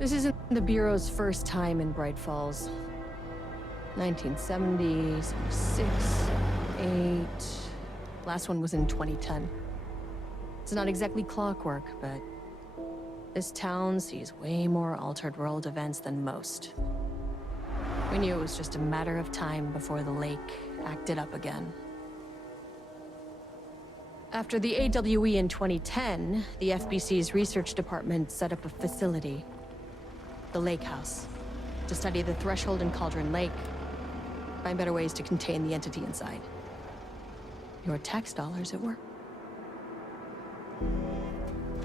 This isn't the Bureau's first time in Bright Falls. 1970, 76, 8... Last one was in 2010. It's not exactly clockwork, but this town sees way more altered world events than most. We knew it was just a matter of time before the lake acted up again. After the AWE in 2010, the FBC's research department set up a facility, the Lake House, to study the threshold in Cauldron Lake, find better ways to contain the entity inside. Your tax dollars at work.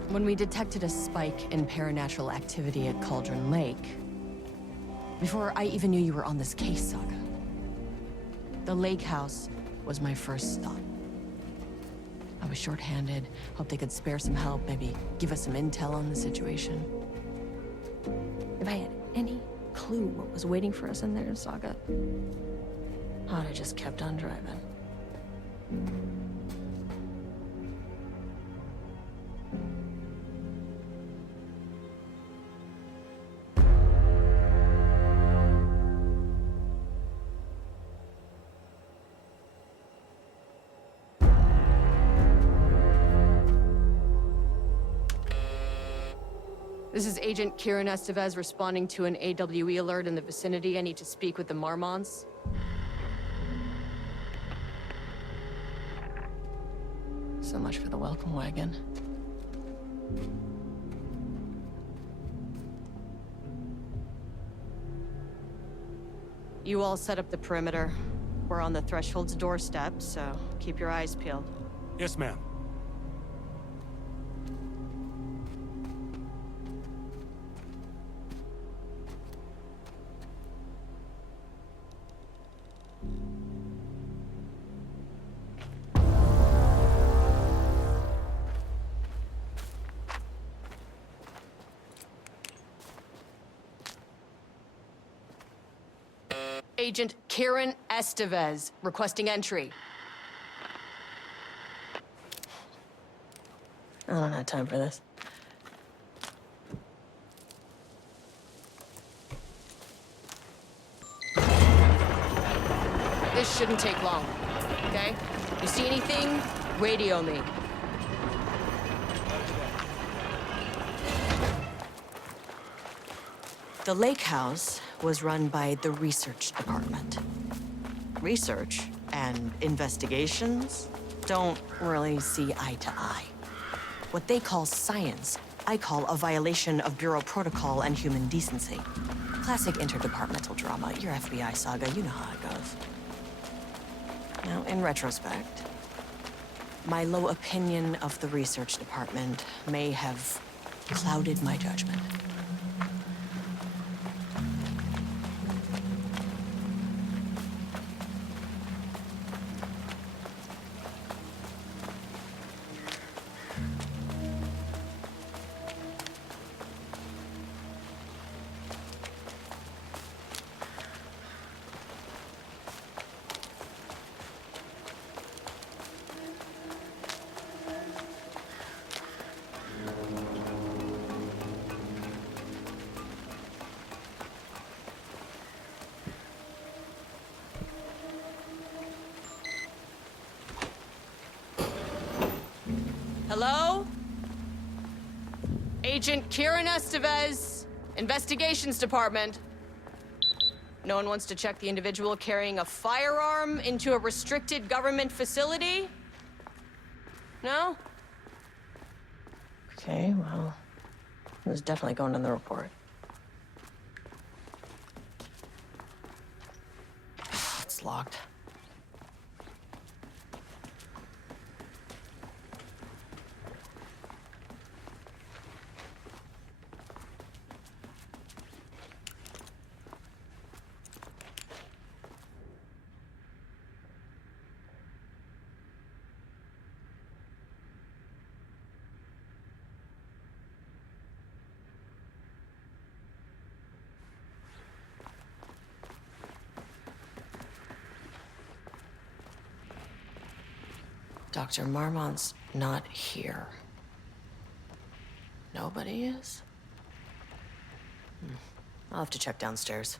When we detected a spike in paranatural activity at Cauldron Lake, before I even knew you were on this case, Saga, the Lake House was my first stop. I was short-handed, hoped they could spare some help, maybe give us some intel on the situation. If I had any clue what was waiting for us in there, Saga, I'd have just kept on driving. This is Agent Kieran Estevez responding to an AWE alert in the vicinity. I need to speak with the Marmons. So much for the welcome wagon. You all set up the perimeter. We're on the Threshold's doorstep, so keep your eyes peeled. Yes, ma'am. Agent Kieran Estevez, requesting entry. I don't have time for this. This shouldn't take long, okay? You see anything, radio me. The Lake House was run by the research department. Research and investigations don't really see eye to eye. What they call science, I call a violation of Bureau protocol and human decency. Classic interdepartmental drama. Your FBI saga, you know how it goes. Now, in retrospect, my low opinion of the research department may have clouded my judgment. Hello? Agent Kieran Estevez, Investigations Department. No one wants to check the individual carrying a firearm into a restricted government facility? No? Okay, well, it was definitely going in the report. It's locked. Dr. Marmont's not here. Nobody is? I'll have to check downstairs.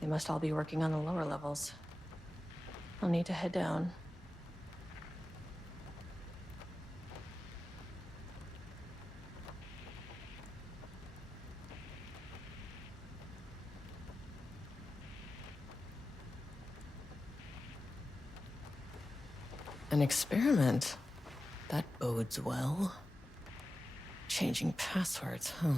They must all be working on the lower levels. I'll need to head down. An experiment? That bodes well. Changing passwords, huh?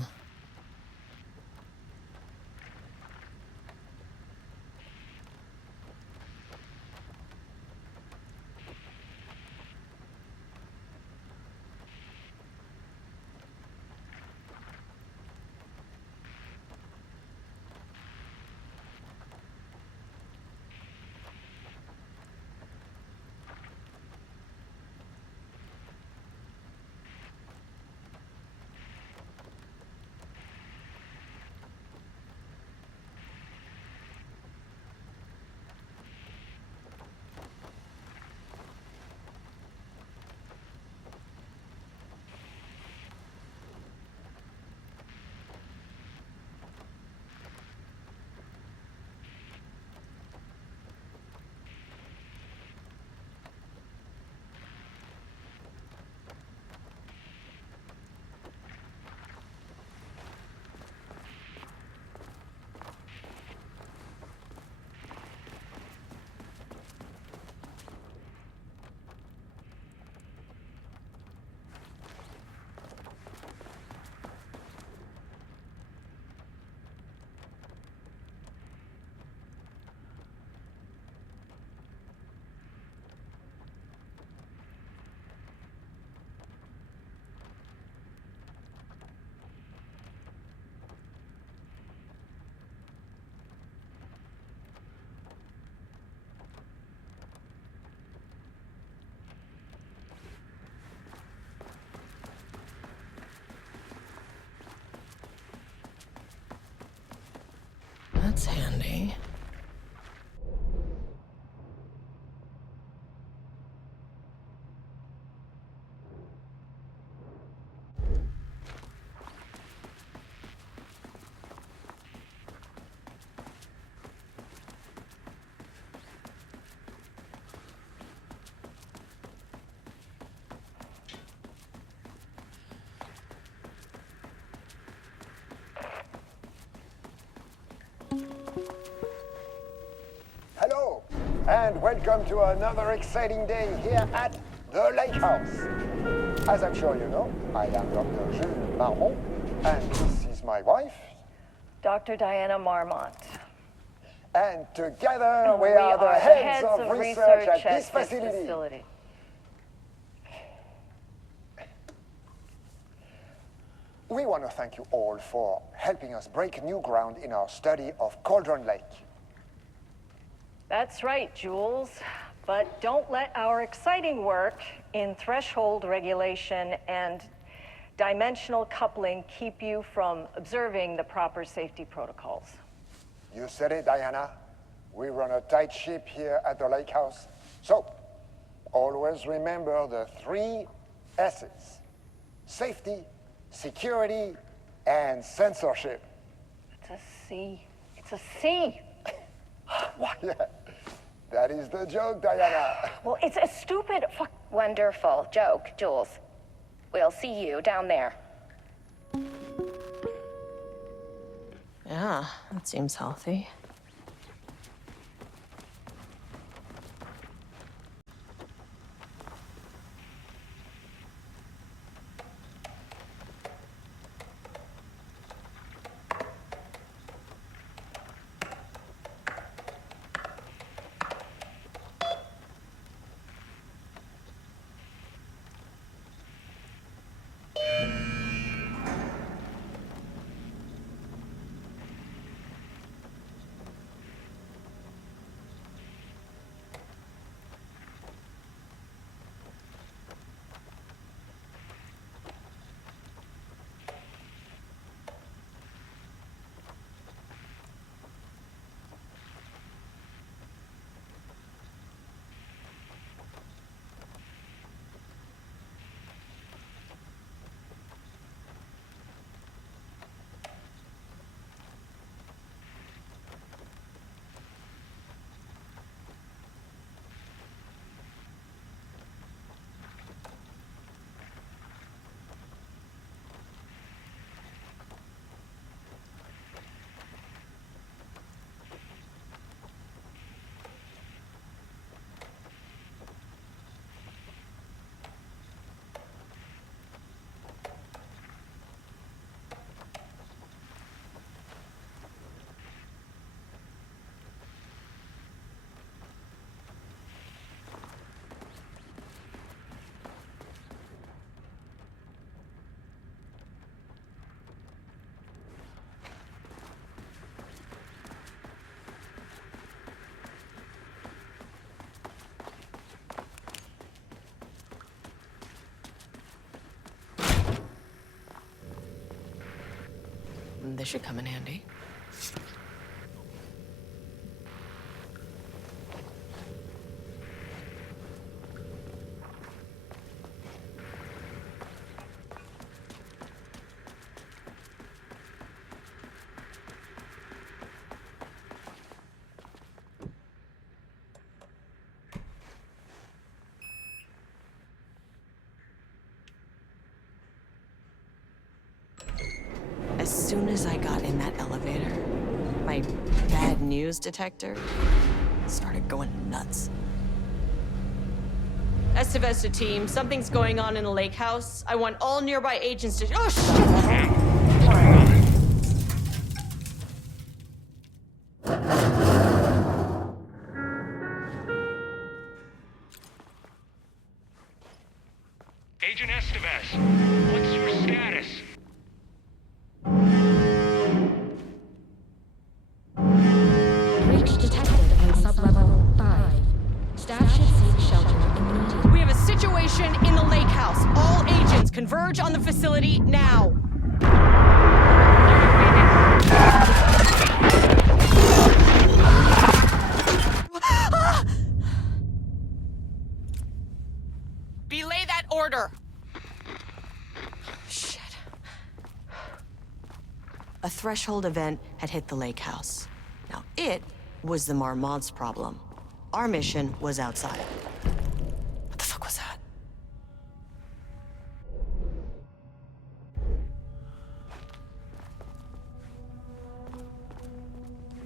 That's handy. Hello, and welcome to another exciting day here at the Lake House. As I'm sure you know, I am Dr. Jules Marmont, and this is my wife. Dr. Diana Marmont. And together we are the heads of research at this facility. We want to thank you all for helping us break new ground in our study of Cauldron Lake. That's right, Jules. But don't let our exciting work in threshold regulation and dimensional coupling keep you from observing the proper safety protocols. You said it, Diana. We run a tight ship here at the Lake House. So, always remember the 3 S's. Safety, security, and censorship. It's a C. It's a C. What? Yeah, that is the joke, Diana. Well, it's a stupid fuck. Wonderful joke, Jules. We'll see you down there. Yeah, that seems healthy. They should come in handy. As soon as I got in that elevator, my bad news detector started going nuts. Estevesta team, something's going on in the lake house. I want all nearby agents to— oh, shit! Agent Estevez, what's your status? Breach detected on sublevel 5. Staff should seek shelter immediately. We have a situation in the lake house. All agents converge on the facility now. Belay that order. Shit. A threshold event had hit the lake house. Now, it was the Marmont's problem. Our mission was outside. What the fuck was that?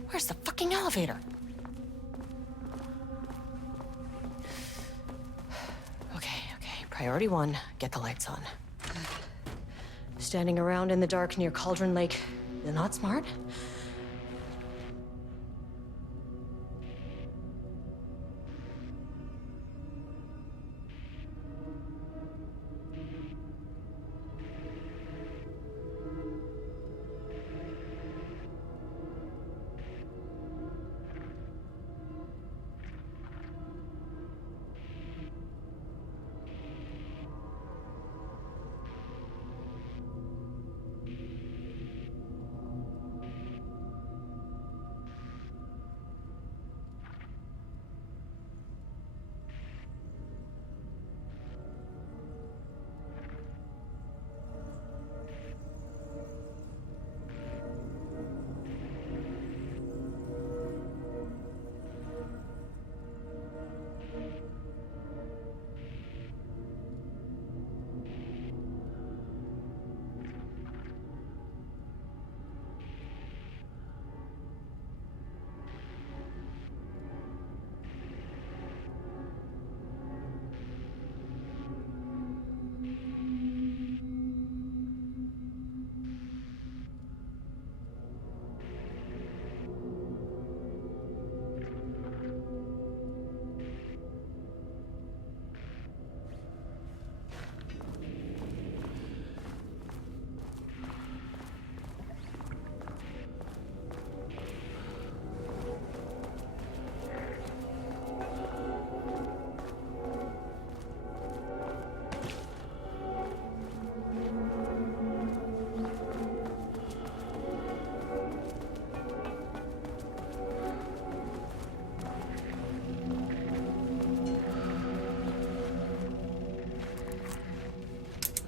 Where's the fucking elevator? Okay. Priority 1, get the lights on. Standing around in the dark near Cauldron Lake is not smart.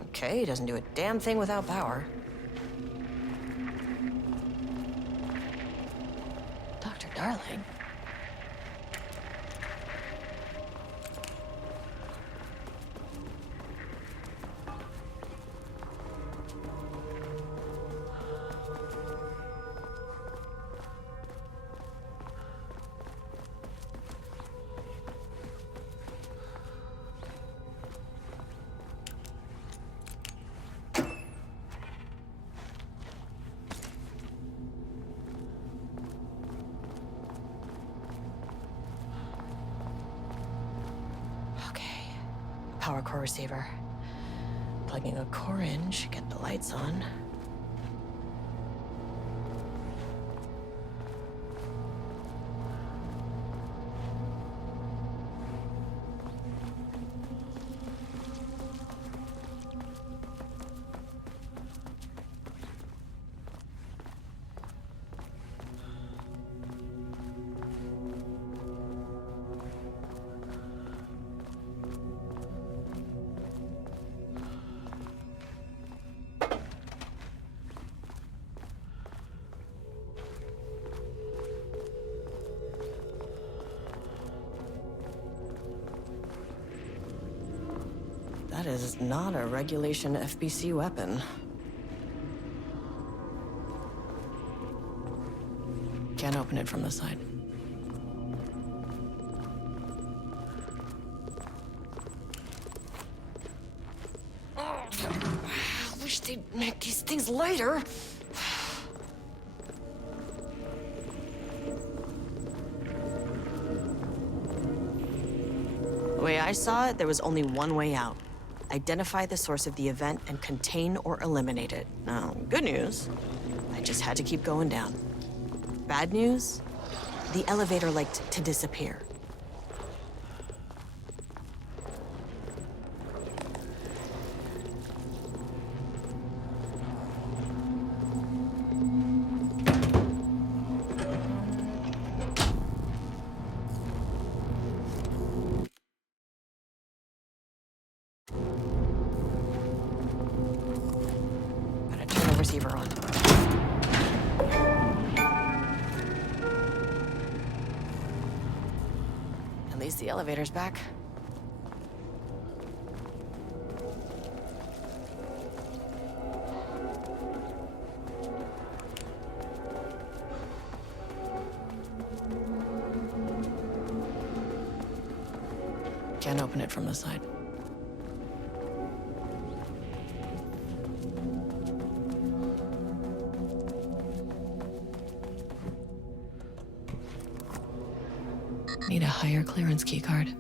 Okay, he doesn't do a damn thing without power. Dr. Darling? Power core receiver. Plugging a core in should get the lights on. is not a regulation FBC weapon. Can't open it from the side. I wish they'd make these things lighter. The way I saw it, there was only one way out. Identify the source of the event and contain or eliminate it. Now, good news, I just had to keep going down. Bad news, the elevator liked to disappear. Gotta turn the receiver on. At least the elevator's back. Can't open it from the side. Need a higher clearance keycard.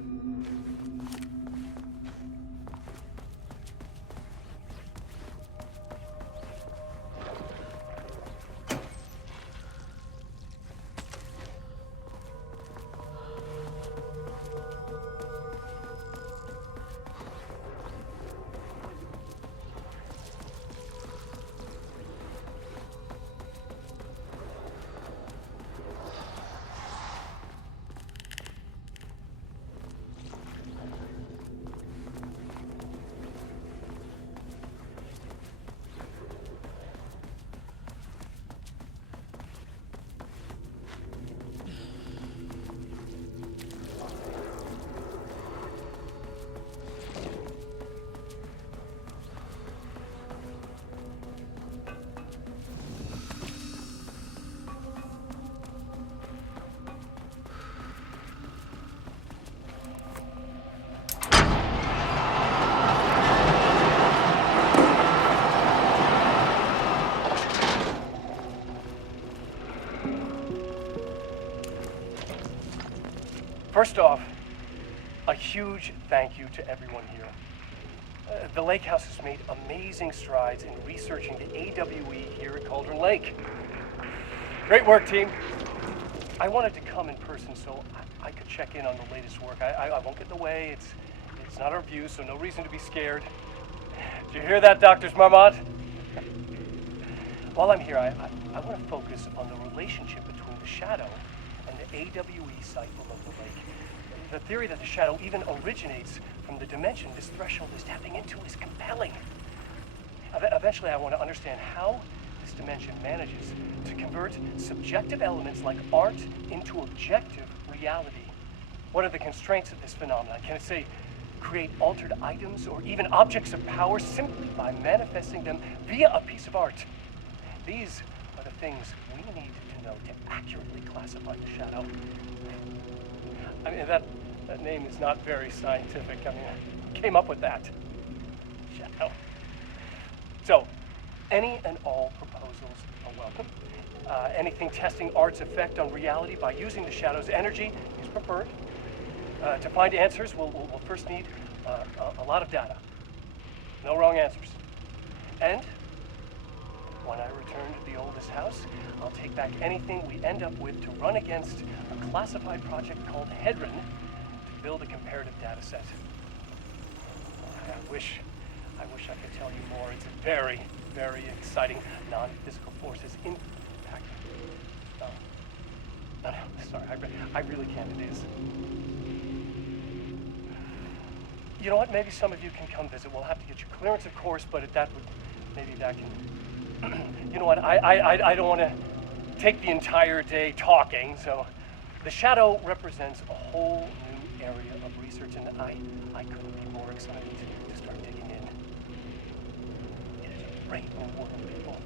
First off, a huge thank you to everyone here. The Lake House has made amazing strides in researching the AWE here at Cauldron Lake. Great work, team. I wanted to come in person so I could check in on the latest work. I won't get in the way. It's not our view, so no reason to be scared. Did you hear that, Dr. Marmot? While I'm here, I want to focus on the relationship between the Shadow and the AWE site below the lake. The theory that the Shadow even originates from the dimension this threshold is tapping into is compelling. Eventually, I want to understand how this dimension manages to convert subjective elements like art into objective reality. What are the constraints of this phenomenon? Can it, say, create altered items or even objects of power simply by manifesting them via a piece of art? These are the things we need to know to accurately classify the Shadow. I mean, that name is not very scientific. I mean, I came up with that. Shadow. So, any and all proposals are welcome. Anything testing art's effect on reality by using the Shadow's energy is preferred. To find answers, we'll first need a lot of data. No wrong answers. And when I return to the oldest house, I'll take back anything we end up with to run against a classified project called Hedron to build a comparative data set. I wish I could tell you more. It's a very, very exciting non-physical forces impact. No, sorry, I really can't. It is. You know what? Maybe some of you can come visit. We'll have to get your clearance, of course, but maybe that can. You know what? I don't want to take the entire day talking. So, the Shadow represents a whole new area of research, and I couldn't be more excited to start digging great new world, people.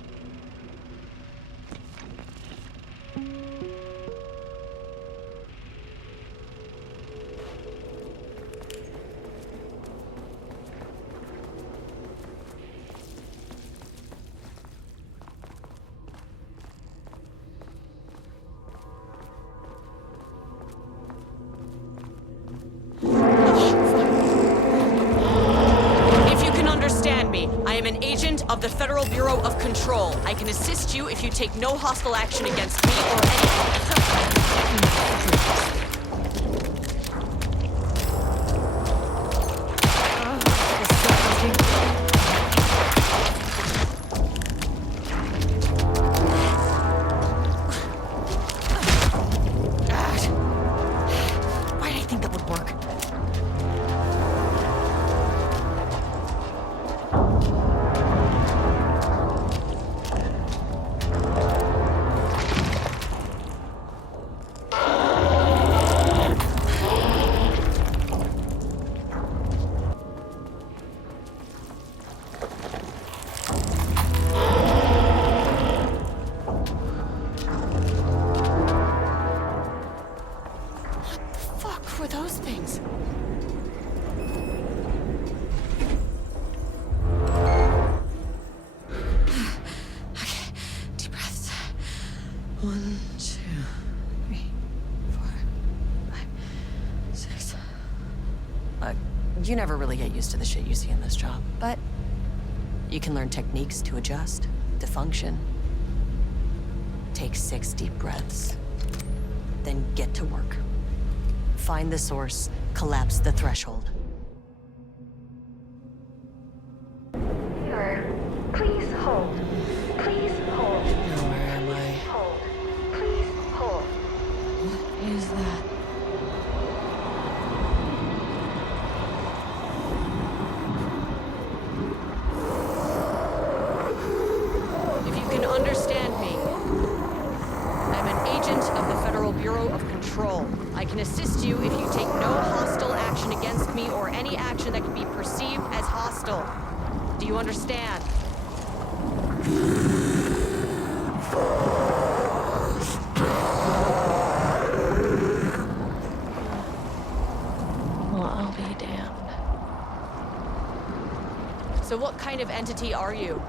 If you can understand me, I am an agent of the Federal Bureau of Control. I can assist you if you take no hostile action against me or Why did I think that would work? Fuck were those things? Okay, deep breaths. 1, 2, 3, 4, 5, 6. You never really get used to the shit you see in this job, but you can learn techniques to adjust, to function. Take 6 deep breaths, then get to work. Find the source, collapse the threshold. Please hold. Please hold. Now, where am I? Hold. Please hold. What is that? If you can understand me, I'm an agent of the Federal Bureau of Control. I can assist you if you take no hostile action against me or any action that can be perceived as hostile. Do you understand? Well, I'll be damned. So what kind of entity are you?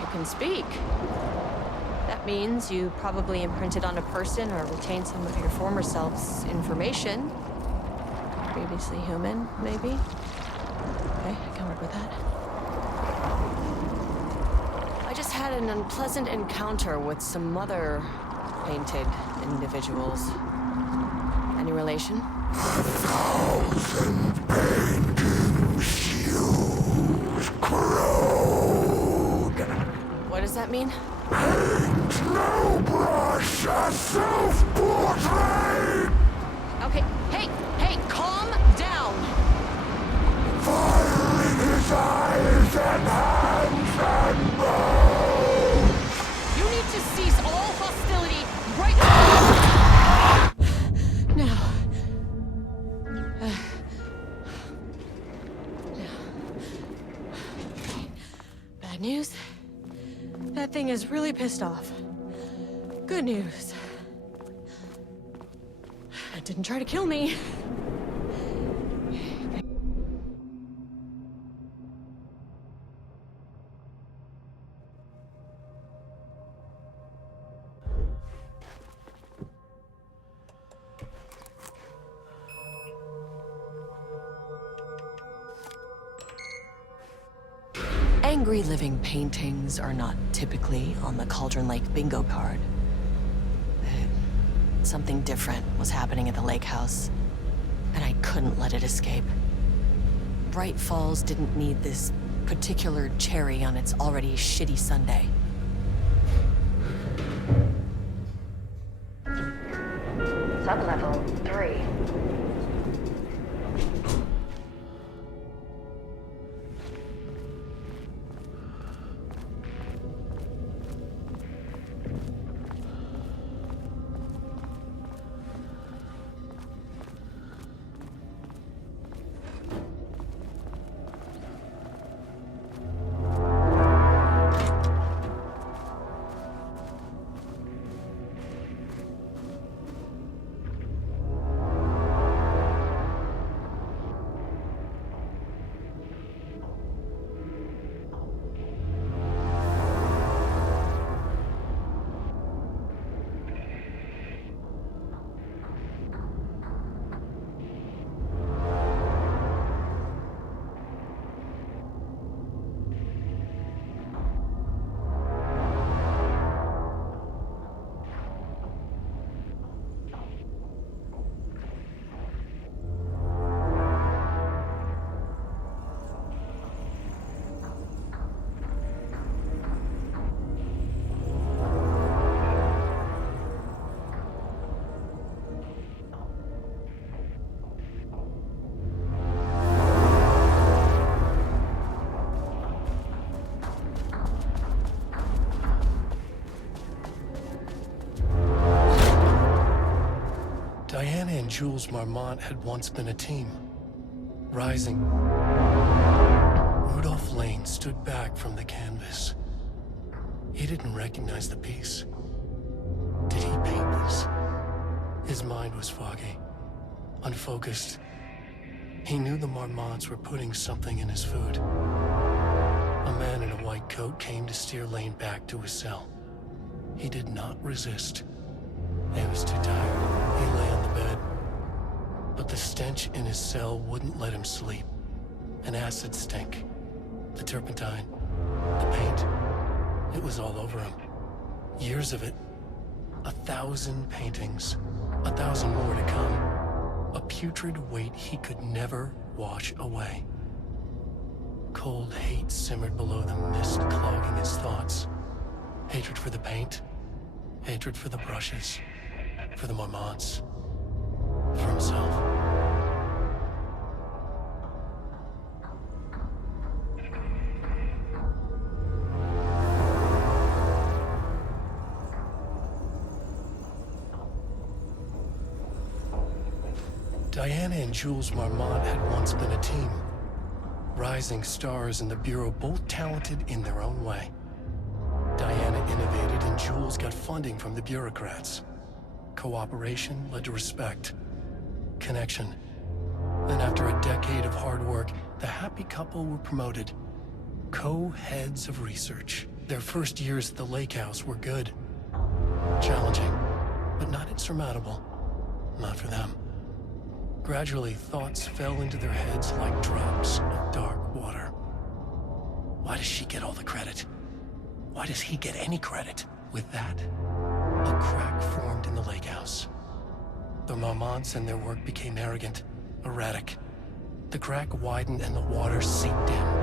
You can speak. That means you probably imprinted on a person or retained some of your former self's information. Previously human, maybe? Okay, I can work with that. I just had an unpleasant encounter with some other painted individuals. Any relation? 1,000 paintings used crude. What does that mean? Paint no brush, a self-portrait. Okay, hey, calm down! Fire in his eyes and hands and bones. You need to cease all hostility right now! Bad news? That thing is really pissed off. Good news. It didn't try to kill me. Angry living paintings are not typically on the Cauldron Lake bingo card. Something different was happening at the lake house, and I couldn't let it escape. Bright Falls didn't need this particular cherry on its already shitty sundae. Sublevel 3. Diana and Jules Marmont had once been a team, rising. Rudolph Lane stood back from the canvas. He didn't recognize the piece. Did he paint this? His mind was foggy, unfocused. He knew the Marmonts were putting something in his food. A man in a white coat came to steer Lane back to his cell. He did not resist. He was too tired. He lay on the bed. But the stench in his cell wouldn't let him sleep. An acid stink. The turpentine. The paint. It was all over him. Years of it. 1,000 paintings. 1,000 more to come. A putrid weight he could never wash away. Cold hate simmered below the mist clogging his thoughts. Hatred for the paint. Hatred for the brushes. For the Marmonts. For himself. Diana and Jules Marmont had once been a team. Rising stars in the Bureau, both talented in their own way. Diana innovated and Jules got funding from the bureaucrats. Cooperation led to respect. Connection. Then after a decade of hard work, the happy couple were promoted. Co-heads of research. Their first years at the lake house were good. Challenging, but not insurmountable. Not for them. Gradually, thoughts fell into their heads like drops of dark water. Why does she get all the credit? Why does he get any credit? With that, a crack formed in the lake house. The Marmonts and their work became arrogant, erratic. The crack widened and the water seeped in.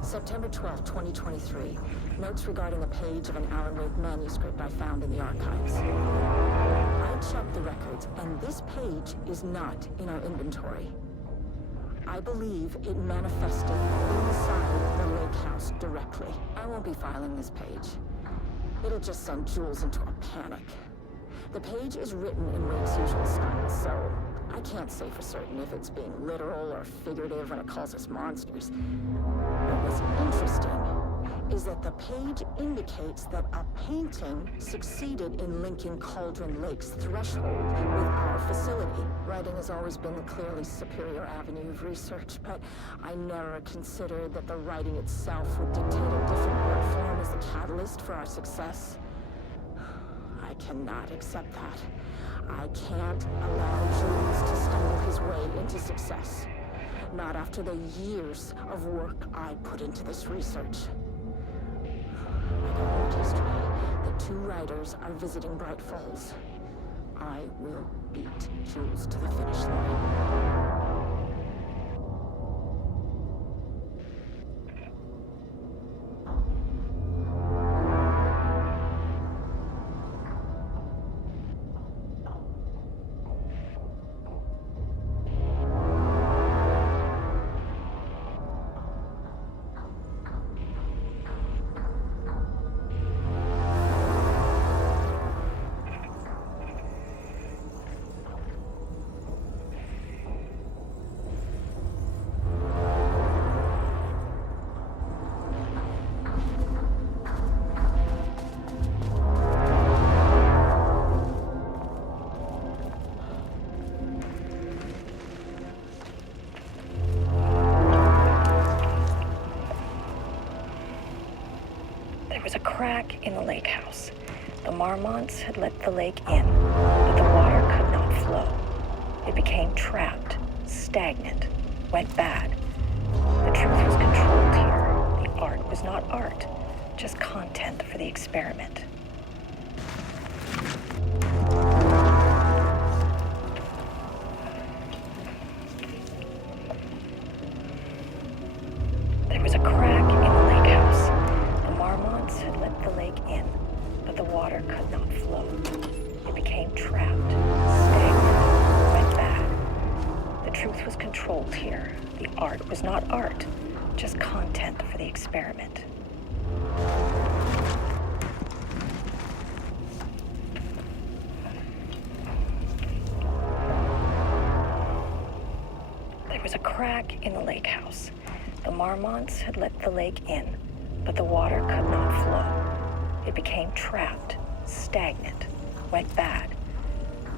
September 12, 2023. Notes regarding a page of an Alan Wake manuscript I found in the archives. I checked the records, and this page is not in our inventory. I believe it manifested inside the lake house directly. I won't be filing this page. It'll just send Jules into a panic. The page is written in Wake's usual style, so I can't say for certain if it's being literal or figurative when it calls us monsters. But what's interesting is that the page indicates that a painting succeeded in linking Cauldron Lake's threshold with our facility. Writing has always been the clearly superior avenue of research, but I never considered that the writing itself would dictate a different art form as the catalyst for our success. I cannot accept that. I can't allow Jules to stumble his way into success. Not after the years of work I put into this research. I got word yesterday that 2 writers are visiting Bright Falls. I will beat Jules to the finish line. There was a crack in the lake house. The Marmonts had let the lake in, but the water could not flow. It became trapped, stagnant, went bad. The truth was controlled here. The art was not art, just content for the experiment. water could not flow. It became trapped, stagnant, went bad. The truth was controlled here. The art was not art, just content for the experiment. There was a crack in the lake house. The Marmonts had let the lake in, but the water could not flow. It became trapped, stagnant, went bad.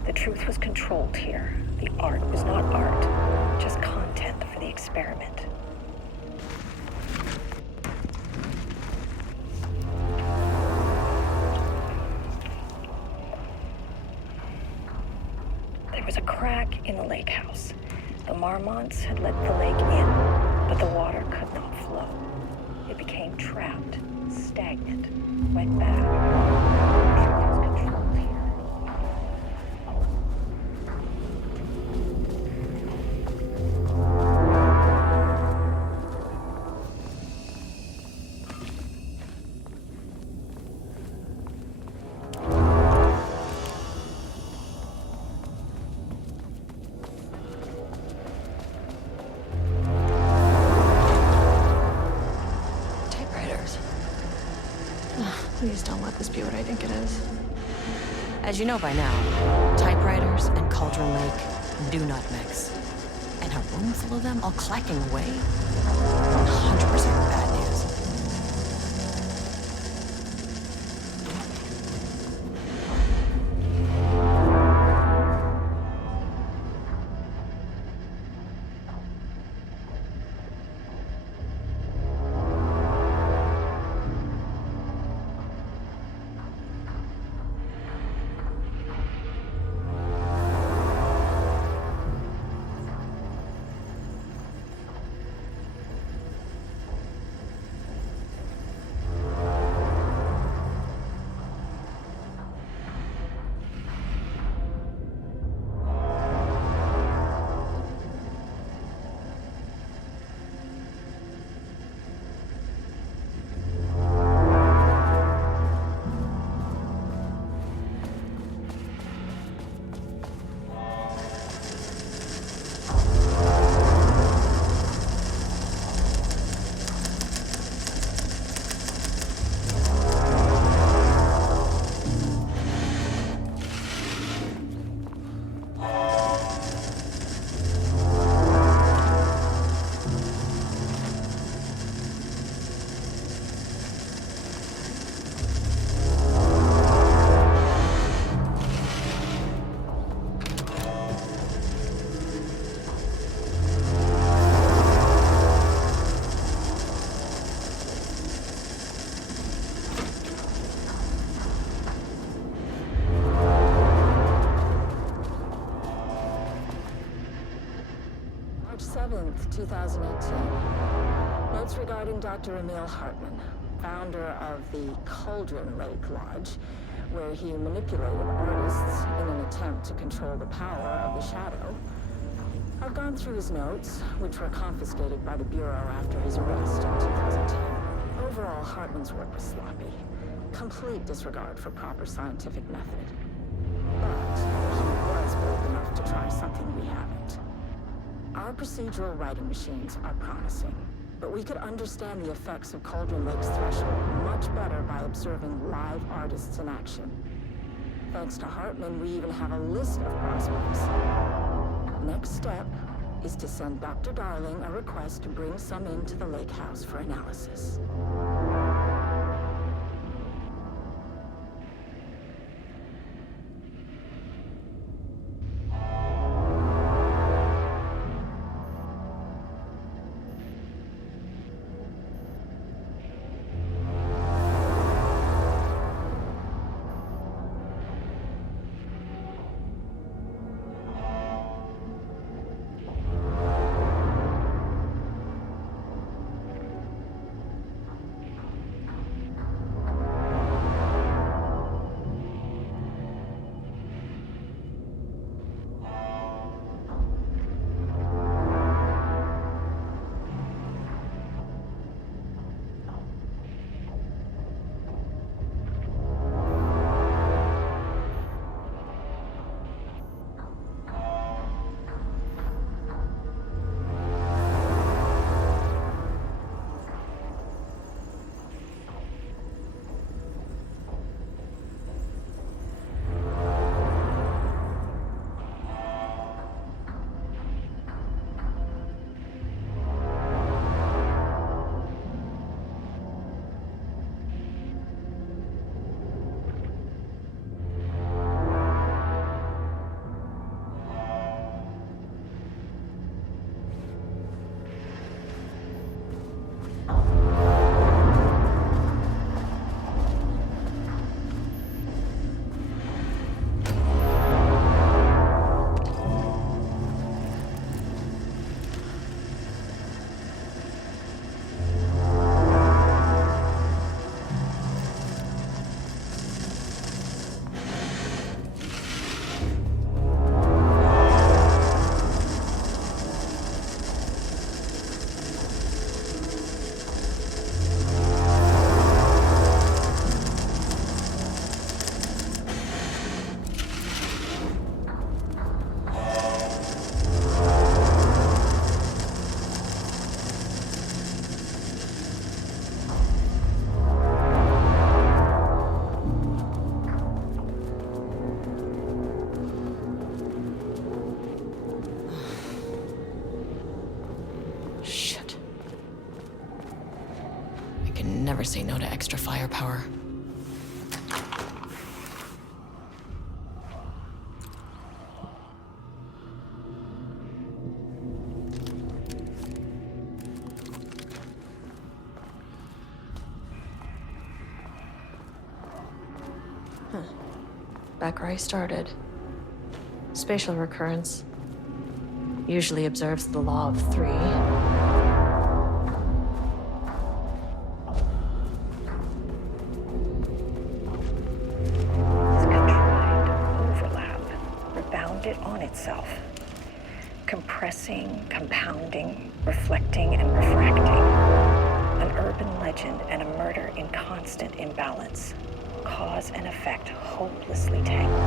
The truth was controlled here. The art was not art, just content for the experiment. There was a crack in the lake house. The Marmonts had let the lake in, but the water could not flow. It became trapped, stagnant, went bad. The truth was controlled here. Please don't let this be what I think it is. As you know by now, typewriters and Cauldron Lake do not mix. And a room full of them all clacking away? 100% bad news. March 7th, 2018. Notes regarding Dr. Emil Hartman, founder of the Cauldron Lake Lodge, where he manipulated artists in an attempt to control the power of the Shadow. I've gone through his notes, which were confiscated by the Bureau after his arrest in 2010. Overall, Hartman's work was sloppy. Complete disregard for proper scientific method. But he was bold enough to try something we haven't. Our procedural writing machines are promising, but we could understand the effects of Cauldron Lake's threshold much better by observing live artists in action. Thanks to Hartman, we even have a list of prospects. Next step is to send Dr. Darling a request to bring some into the lake house for analysis. never say no to extra firepower. Back where I started. Spatial recurrence usually observes the law of 3. This contrived overlap rebounded on itself, compressing, compounding, reflecting, and refracting. An urban legend and a murder in constant imbalance. Cause and effect hopelessly tangled.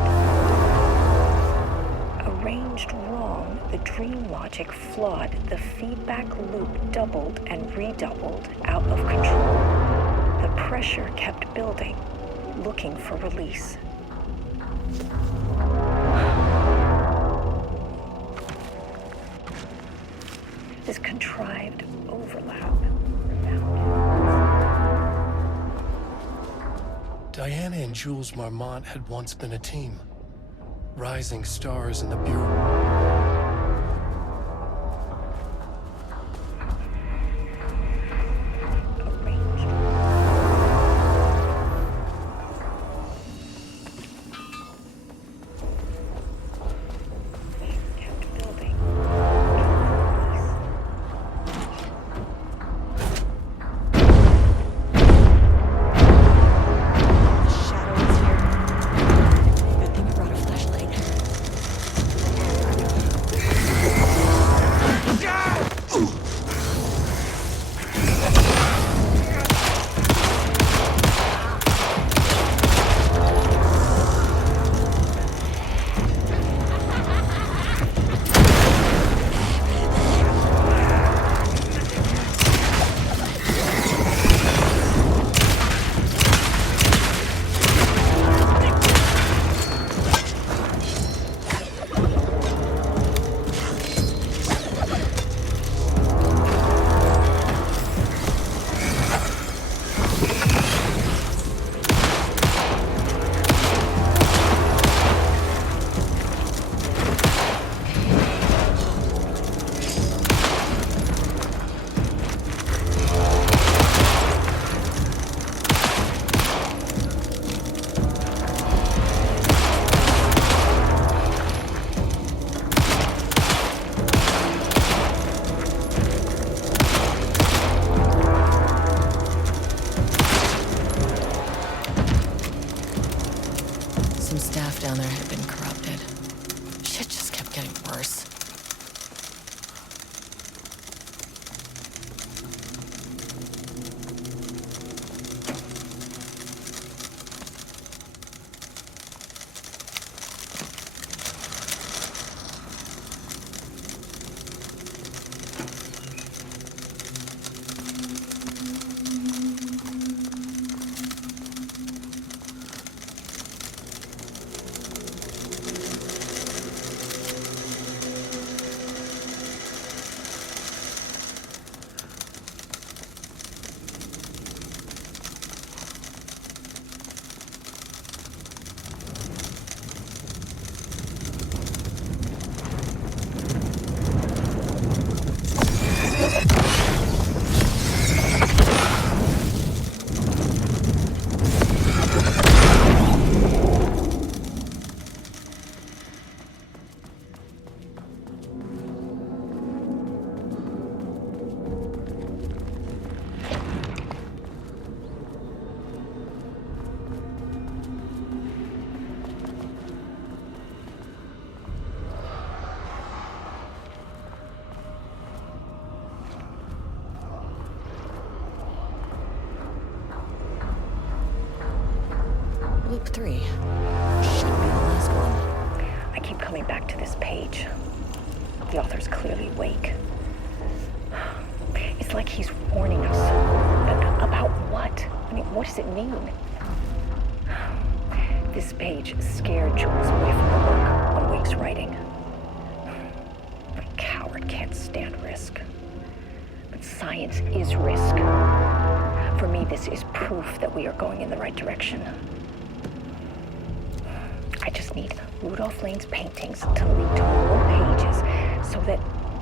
Arranged wrong, the dream logic flawed, the feedback loop doubled and redoubled, out of control. The pressure kept building, looking for release. This contrived overlap rebounded. Diana and Jules Marmont had once been a team. Rising stars in the Bureau. Down there had been corrupted. Shit just kept getting worse. Loop 3. Should be the last one. I keep coming back to this page. The author's clearly awake. It's like he's warning us. About what? I mean, what does it mean? This page scared Jules away from the work on Wake's writing. A coward can't stand risk. But science is risk. For me, this is proof that we are going in the right direction. I just need Rudolph Lane's paintings to lead to more pages so that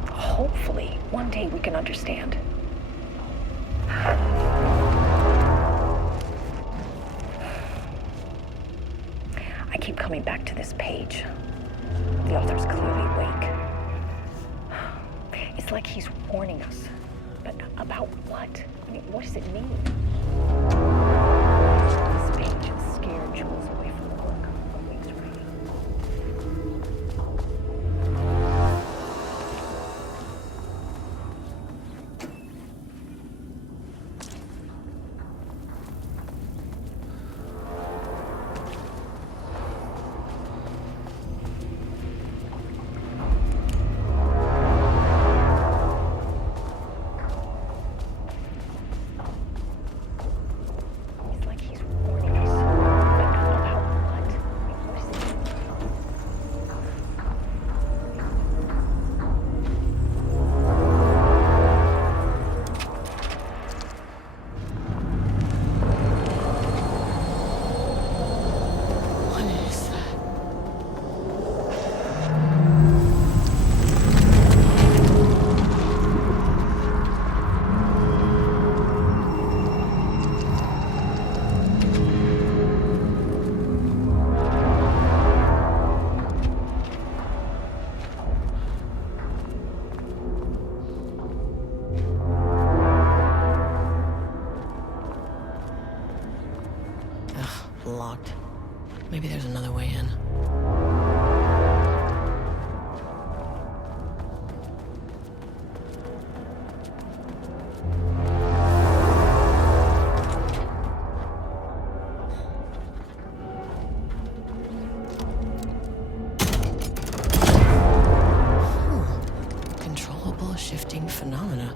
hopefully one day we can understand. I keep coming back to this page. The author's clearly awake. It's like he's warning us. But about what? I mean, what does it mean? This page scared Jules away from the work on Wings Road. It's like he's warning us. But about what? I mean, what does it mean? What is that? Ugh, locked. Maybe there's another way in. Controllable shifting phenomena.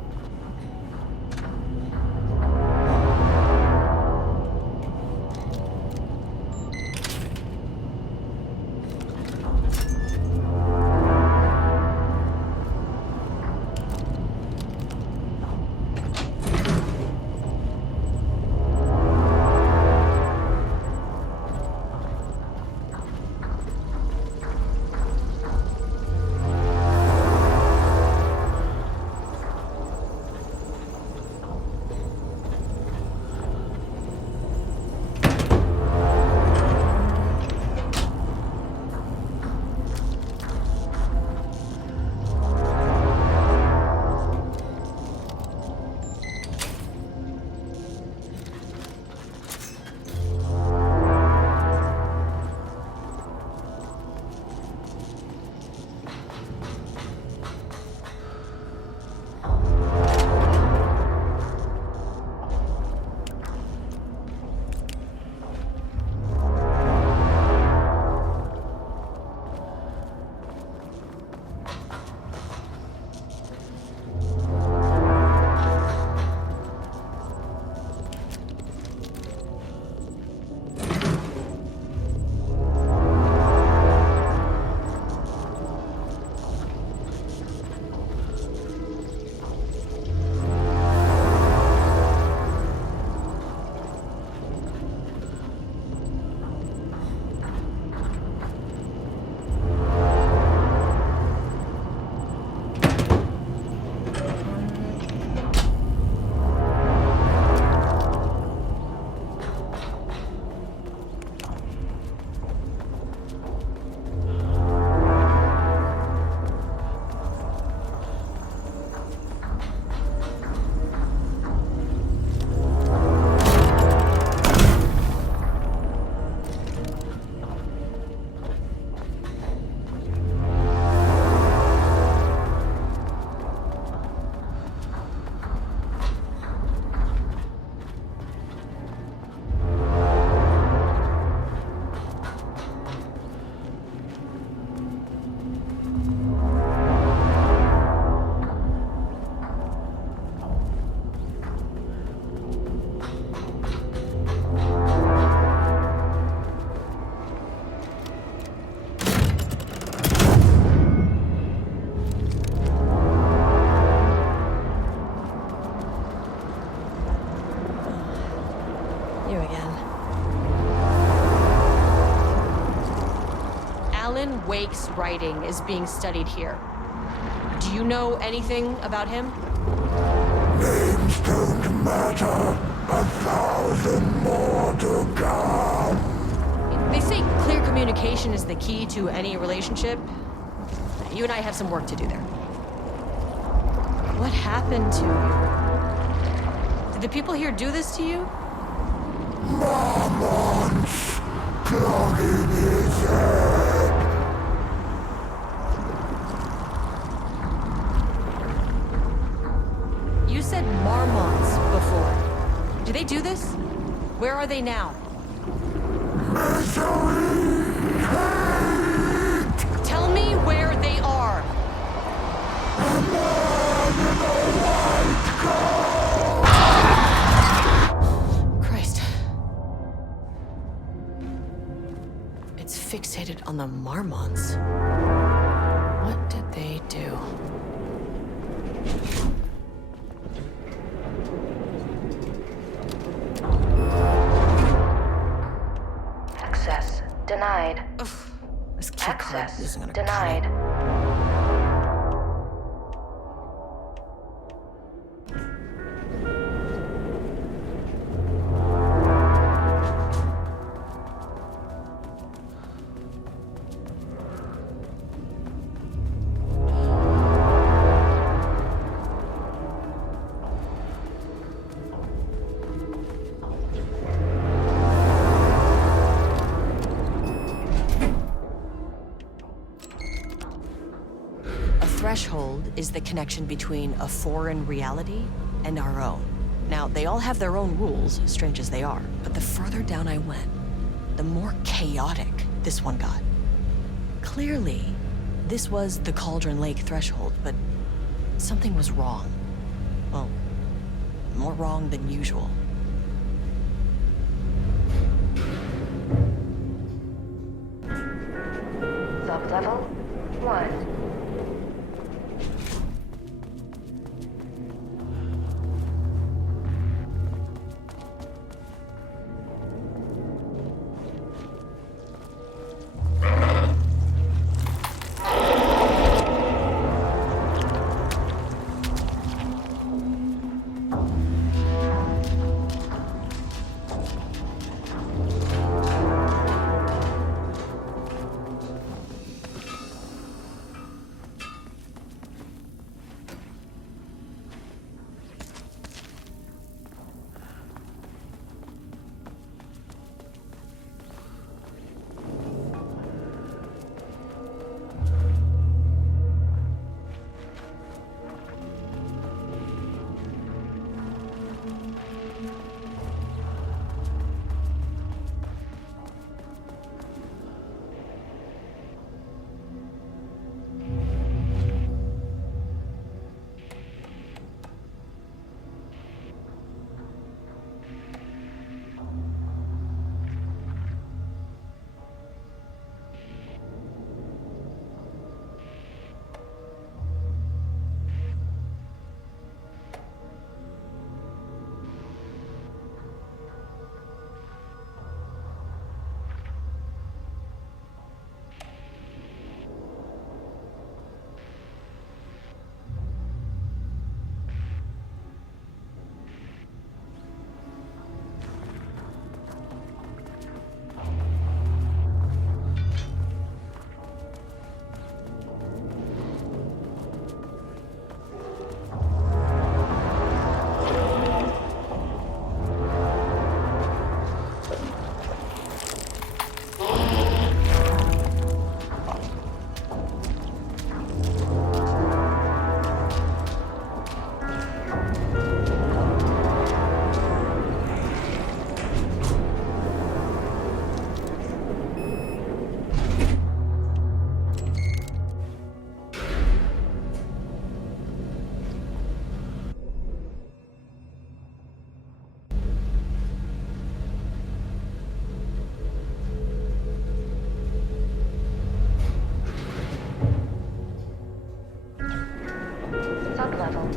Wake's writing is being studied here. Do you know anything about him? Names don't matter. 1,000 more to come. They say clear communication is the key to any relationship. You and I have some work to do there. What happened to you? Did the people here do this to you? Mormons plugging his head. You said marmots before. Do they do this? Where are they now? Misery, hate. Tell me where they are. A man in a white coat. Christ. It's fixated on the marmots. What did they do? Access denied. Ugh, this key card Access isn't gonna denied. cut it. Threshold is the connection between a foreign reality and our own. Now, they all have their own rules, strange as they are, but the further down I went, the more chaotic this one got. Clearly, this was the Cauldron Lake threshold, but something was wrong. Well, more wrong than usual. Sublevel 1.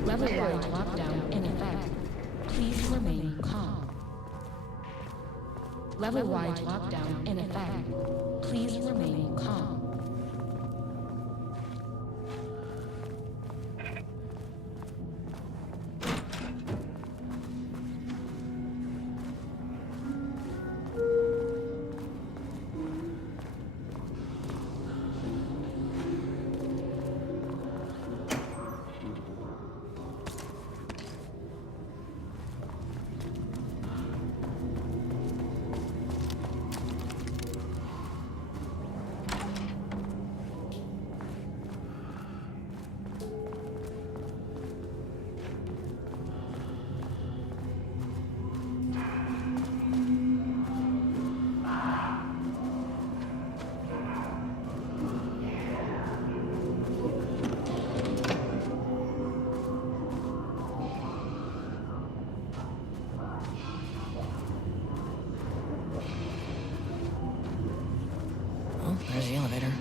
Level 1 lockdown in effect. Please remain calm. Level-wide lockdown in effect. Please remain calm. there's the elevator.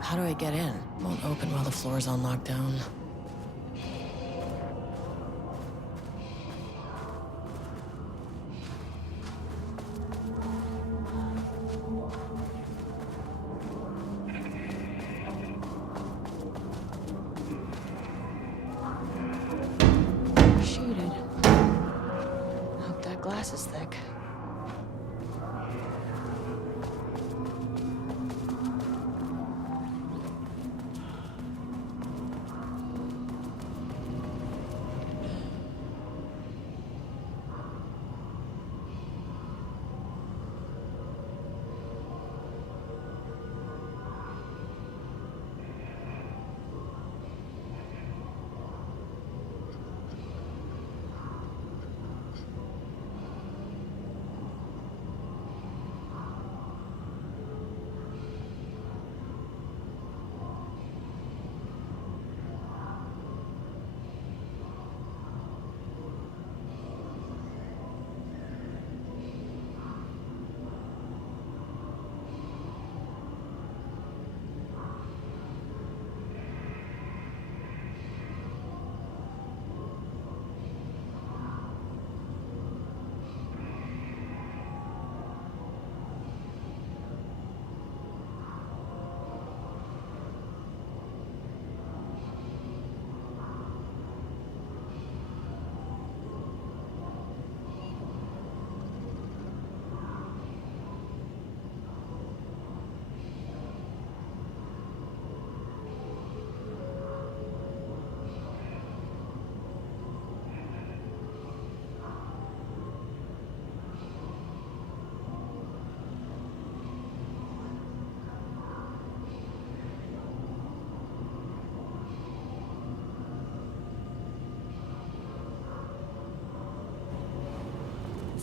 How do I get in? Won't open while the floor's on lockdown. Sheeted. Hope that glass is thick.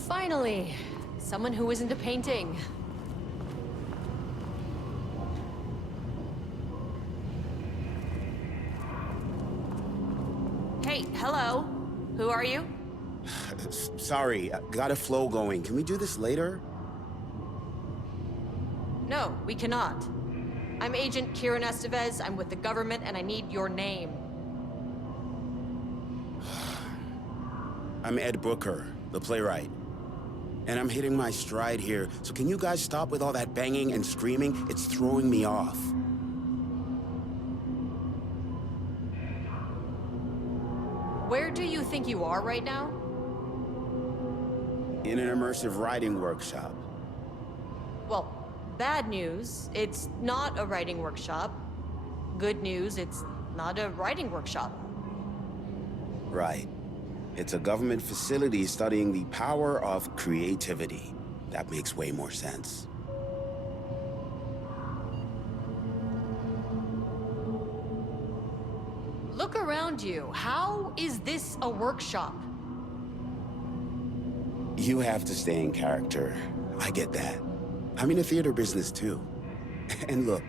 Finally, someone who isn't a painting. Hey, hello. Who are you? Sorry, got a flow going. Can we do this later? No, we cannot. I'm Agent Kieran Estevez. I'm with the government, and I need your name. I'm Ed Brooker, the playwright. And I'm hitting my stride here, so can you guys stop with all that banging and screaming? It's throwing me off. Where do you think you are right now? In an immersive writing workshop. Well, bad news, it's not a writing workshop. Good news, it's not a writing workshop. Right. It's a government facility studying the power of creativity. That makes way more sense. Look around you. How is this a workshop? You have to stay in character. I get that. I'm in the theater business too. And look,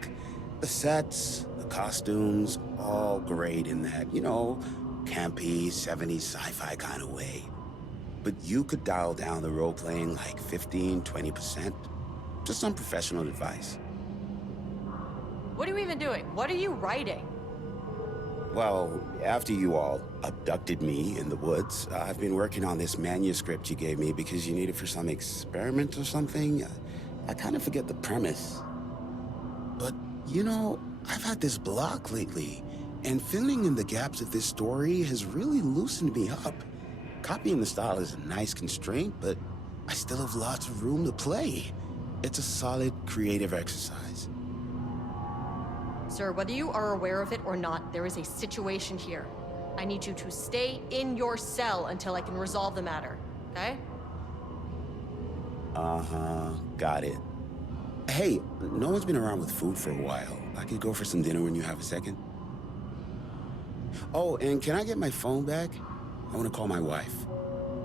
the sets, the costumes, all great in that, campy, 70s sci-fi kind of way. But you could dial down the role-playing like 15–20%. Just some professional advice. What are you even doing? What are you writing? Well, after you all abducted me in the woods, I've been working on this manuscript you gave me because you need it for some experiment or something. I kind of forget the premise. But, I've had this block lately, and filling in the gaps of this story has really loosened me up. Copying the style is a nice constraint, but I still have lots of room to play. It's a solid creative exercise. Sir, whether you are aware of it or not, there is a situation here. I need you to stay in your cell until I can resolve the matter, okay? Uh-huh, got it. Hey, no one's been around with food for a while. I could go for some dinner when you have a second. Oh, and can I get my phone back? I want to call my wife.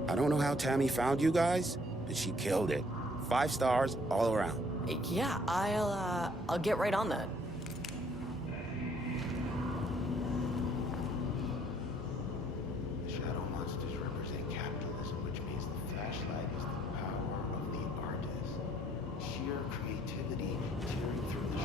I don't know how Tammy found you guys, but she killed it. 5 stars all around. Yeah, I'll get right on that. The shadow monsters represent capitalism, which means the flashlight is the power of the artist. Sheer creativity tearing through the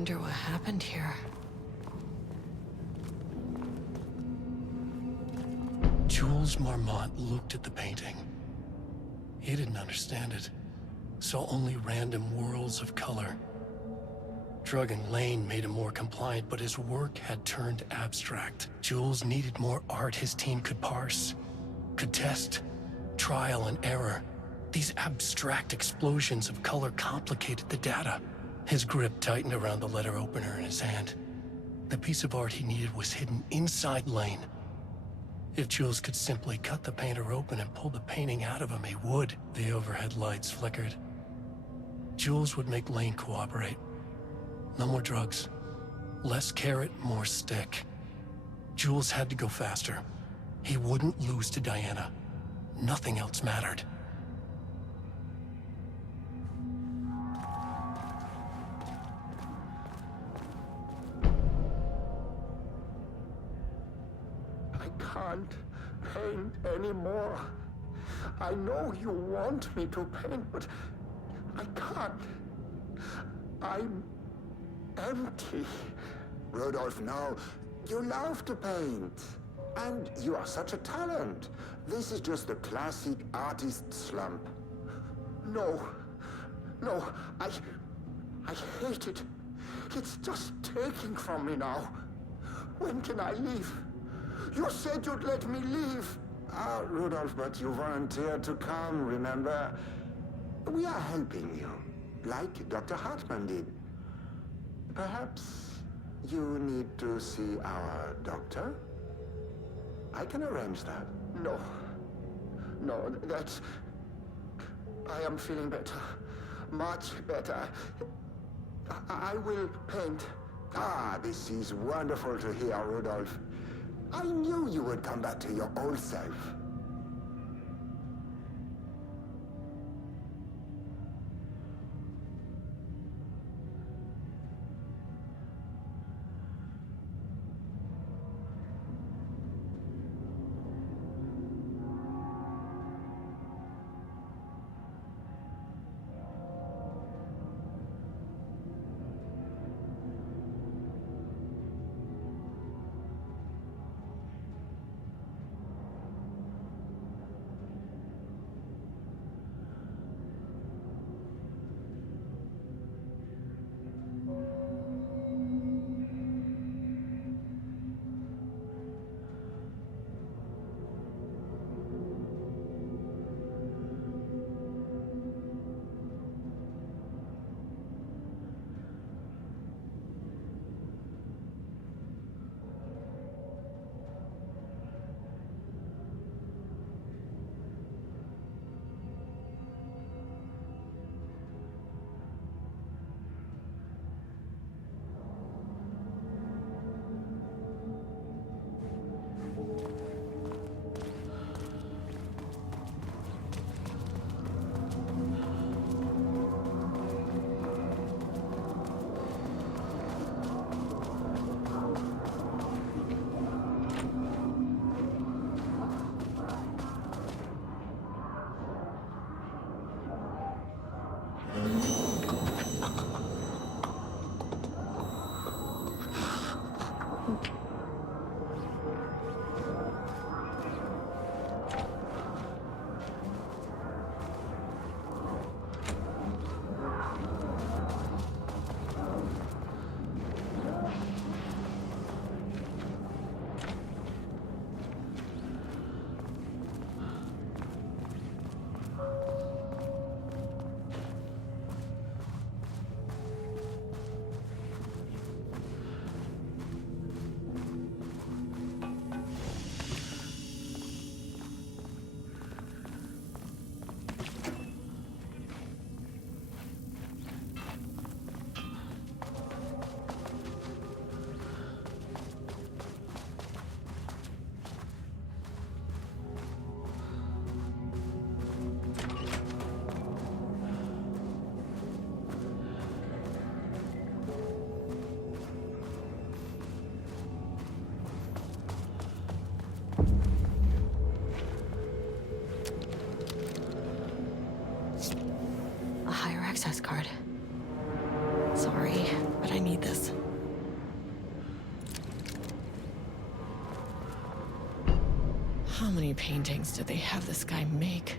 wonder what happened here. Jules Marmont looked at the painting. He didn't understand it. Saw only random whirls of color. Drugging Lane made him more compliant, but his work had turned abstract. Jules needed more art his team could parse, could test. Trial and error. These abstract explosions of color complicated the data. His grip tightened around the letter opener in his hand. The piece of art he needed was hidden inside Lane. If Jules could simply cut the painter open and pull the painting out of him, he would. The overhead lights flickered. Jules would make Lane cooperate. No more drugs. Less carrot, more stick. Jules had to go faster. He wouldn't lose to Diana. Nothing else mattered. I can't paint anymore. I know you want me to paint, but I can't. I'm empty. Rudolph, no. You love to paint. And you are such a talent. This is just the classic artist slump. No. No, I hate it. It's just taking from me now. When can I leave? You said you'd let me leave. Ah, Rudolph, but you volunteered to come, remember? We are helping you, like Dr. Hartman did. Perhaps you need to see our doctor? I can arrange that. No. No, that's... I am feeling better. Much better. I will paint. Ah, this is wonderful to hear, Rudolph. I knew you would come back to your old self. access card. Sorry, but I I need this. How many paintings did they have this guy make?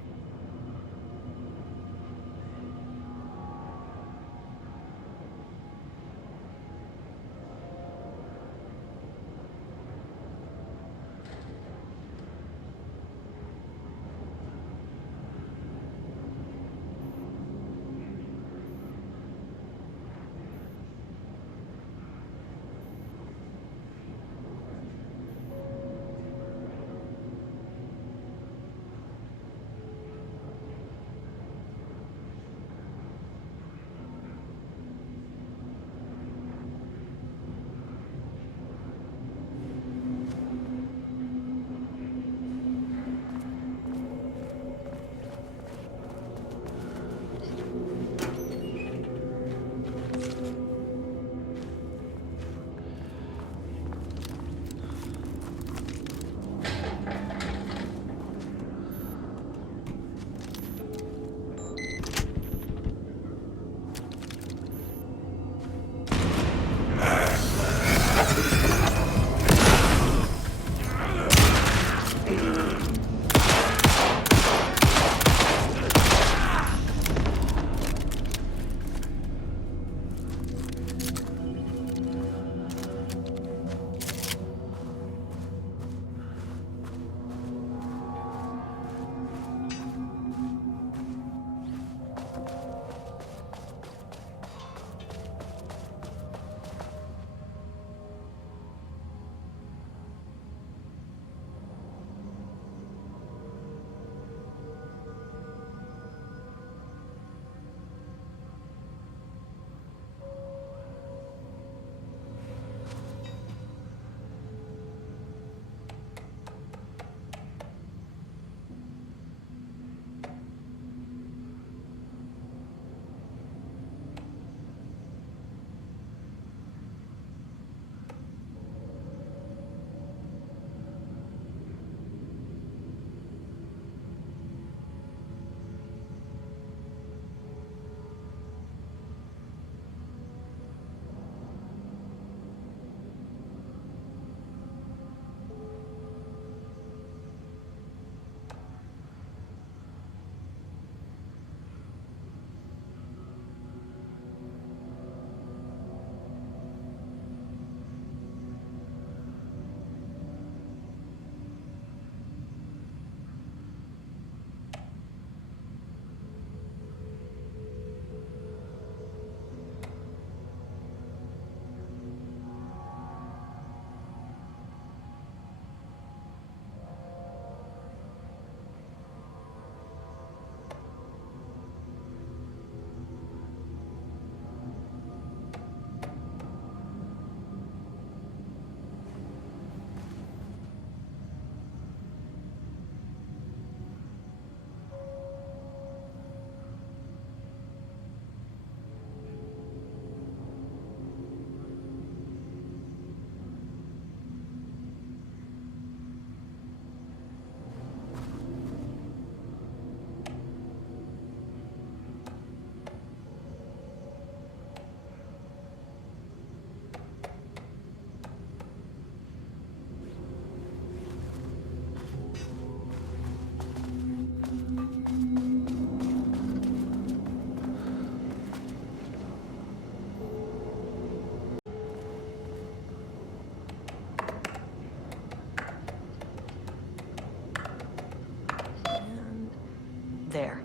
There.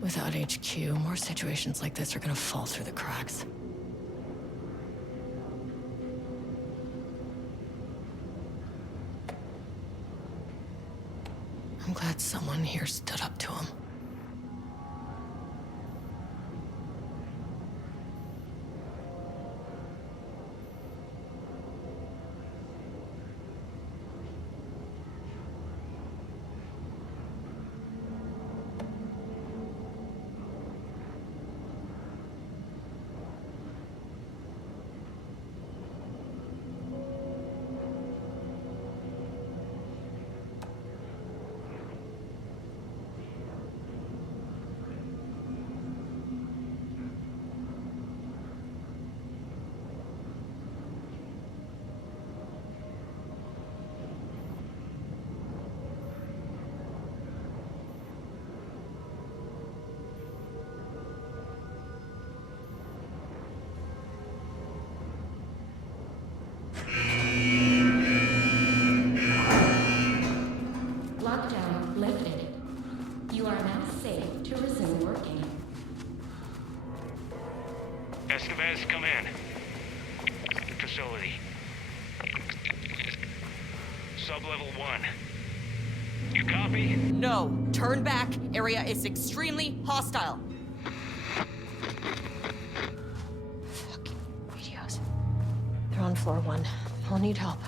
Without HQ, more situations like this are gonna fall through the cracks. I'm glad someone here stood up to him. sublevel 1. You copy? No. Turn back. Area is extremely hostile. Fucking radios. They're on floor 1. I'll need help.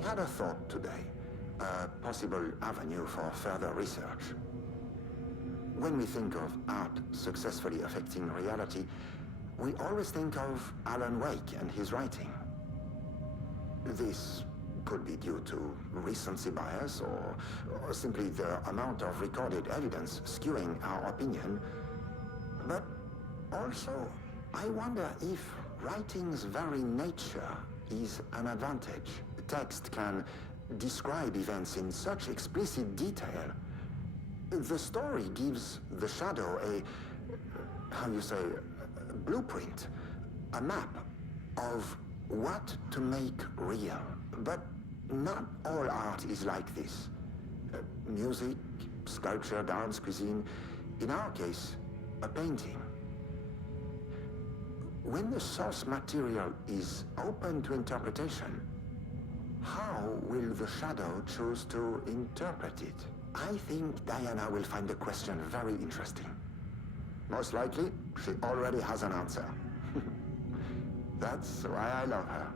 I had a thought today, a possible avenue for further research. When we think of art successfully affecting reality, we always think of Alan Wake and his writing. This could be due to recency bias or simply the amount of recorded evidence skewing our opinion. But also, I wonder if writing's very nature is an advantage. Text can describe events in such explicit detail. The story gives the shadow a blueprint, a map of what to make real. But not all art is like this. Music, sculpture, dance, cuisine, in our case, a painting. When the source material is open to interpretation, how will the shadow choose to interpret it? I think Diana will find the question very interesting. Most likely, she already has an answer. That's why I love her.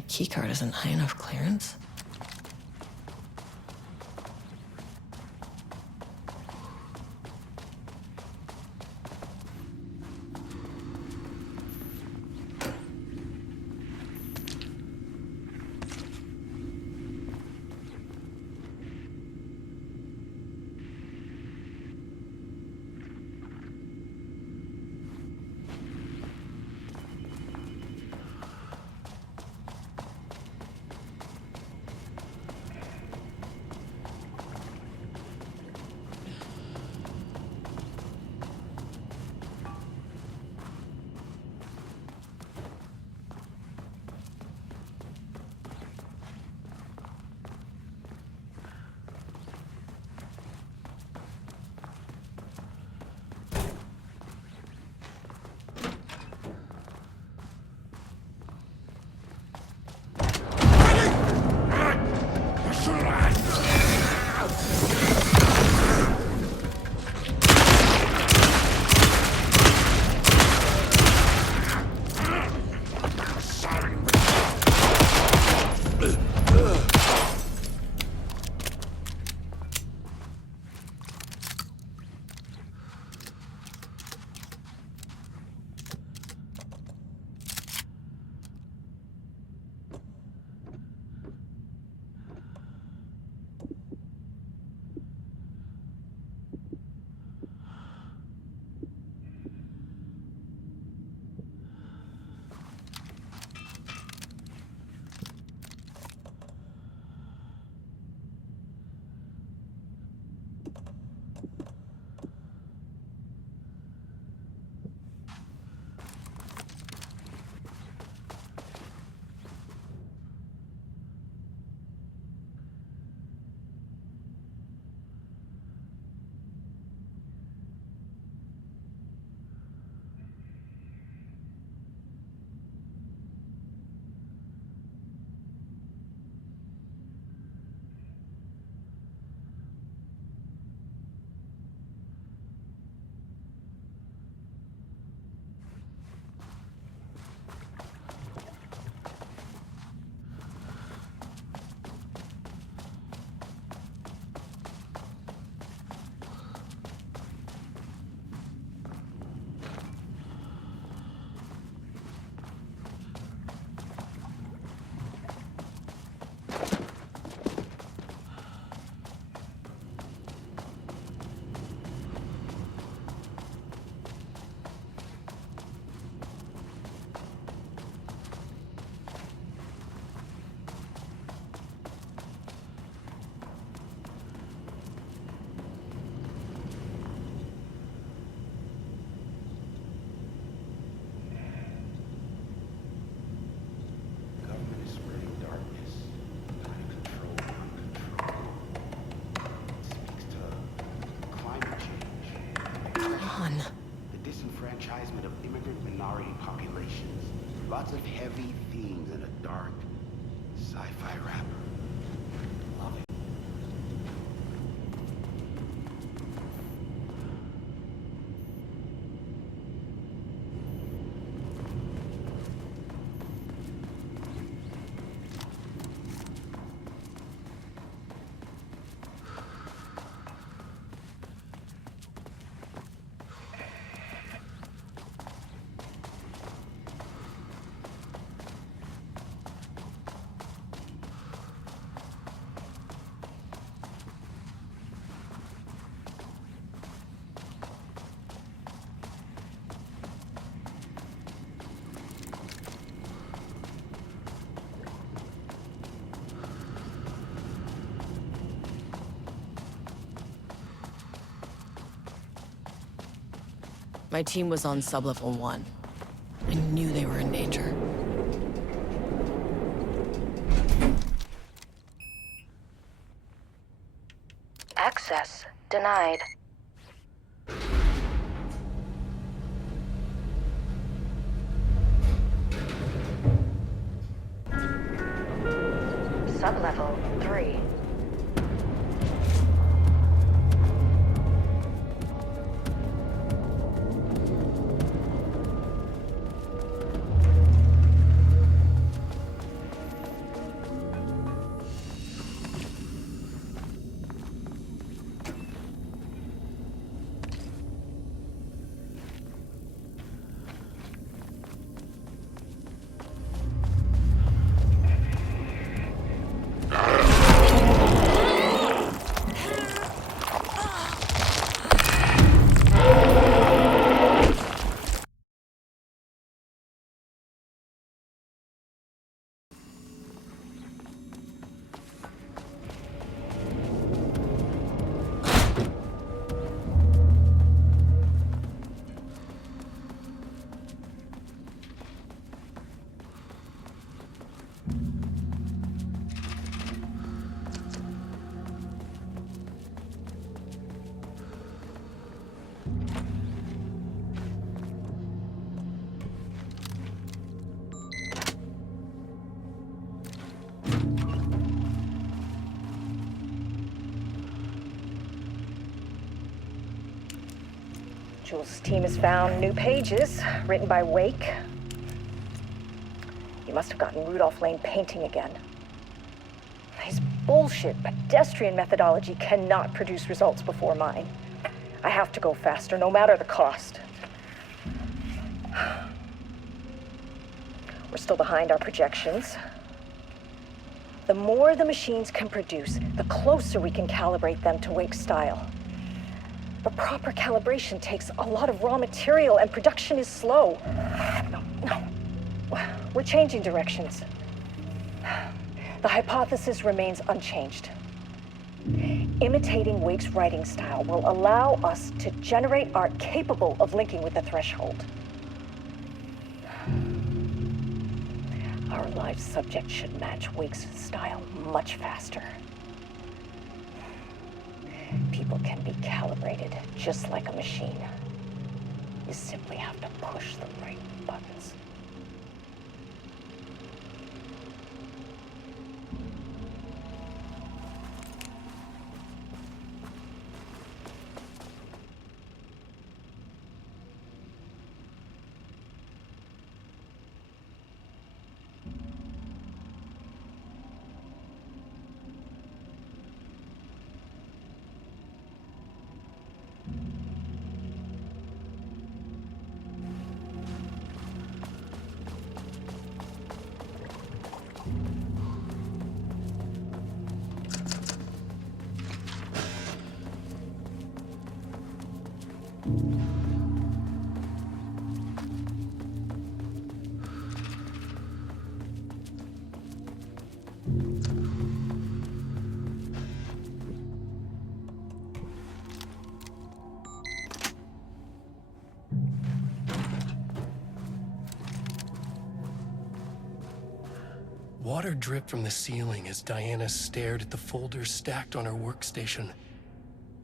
my keycard isn't high enough clearance? disenfranchisement of immigrant minority populations. Lots of heavy themes in a dark sci-fi wrapper. Love it. My team was on sublevel 1. I knew they were in danger. Access denied. Sublevel 3. Jules' team has found new pages written by Wake. He must have gotten Rudolph Lane painting again. His bullshit pedestrian methodology cannot produce results before mine. I have to go faster, no matter the cost. We're still behind our projections. The more the machines can produce, the closer we can calibrate them to Wake's style. But proper calibration takes a lot of raw material, and production is slow. No. We're changing directions. The hypothesis remains unchanged. Imitating Wake's writing style will allow us to generate art capable of linking with the threshold. Our live subject should match Wake's style much faster. People can be calibrated just like a machine. You simply have to push the right buttons. Water dripped from the ceiling as Diana stared at the folders stacked on her workstation.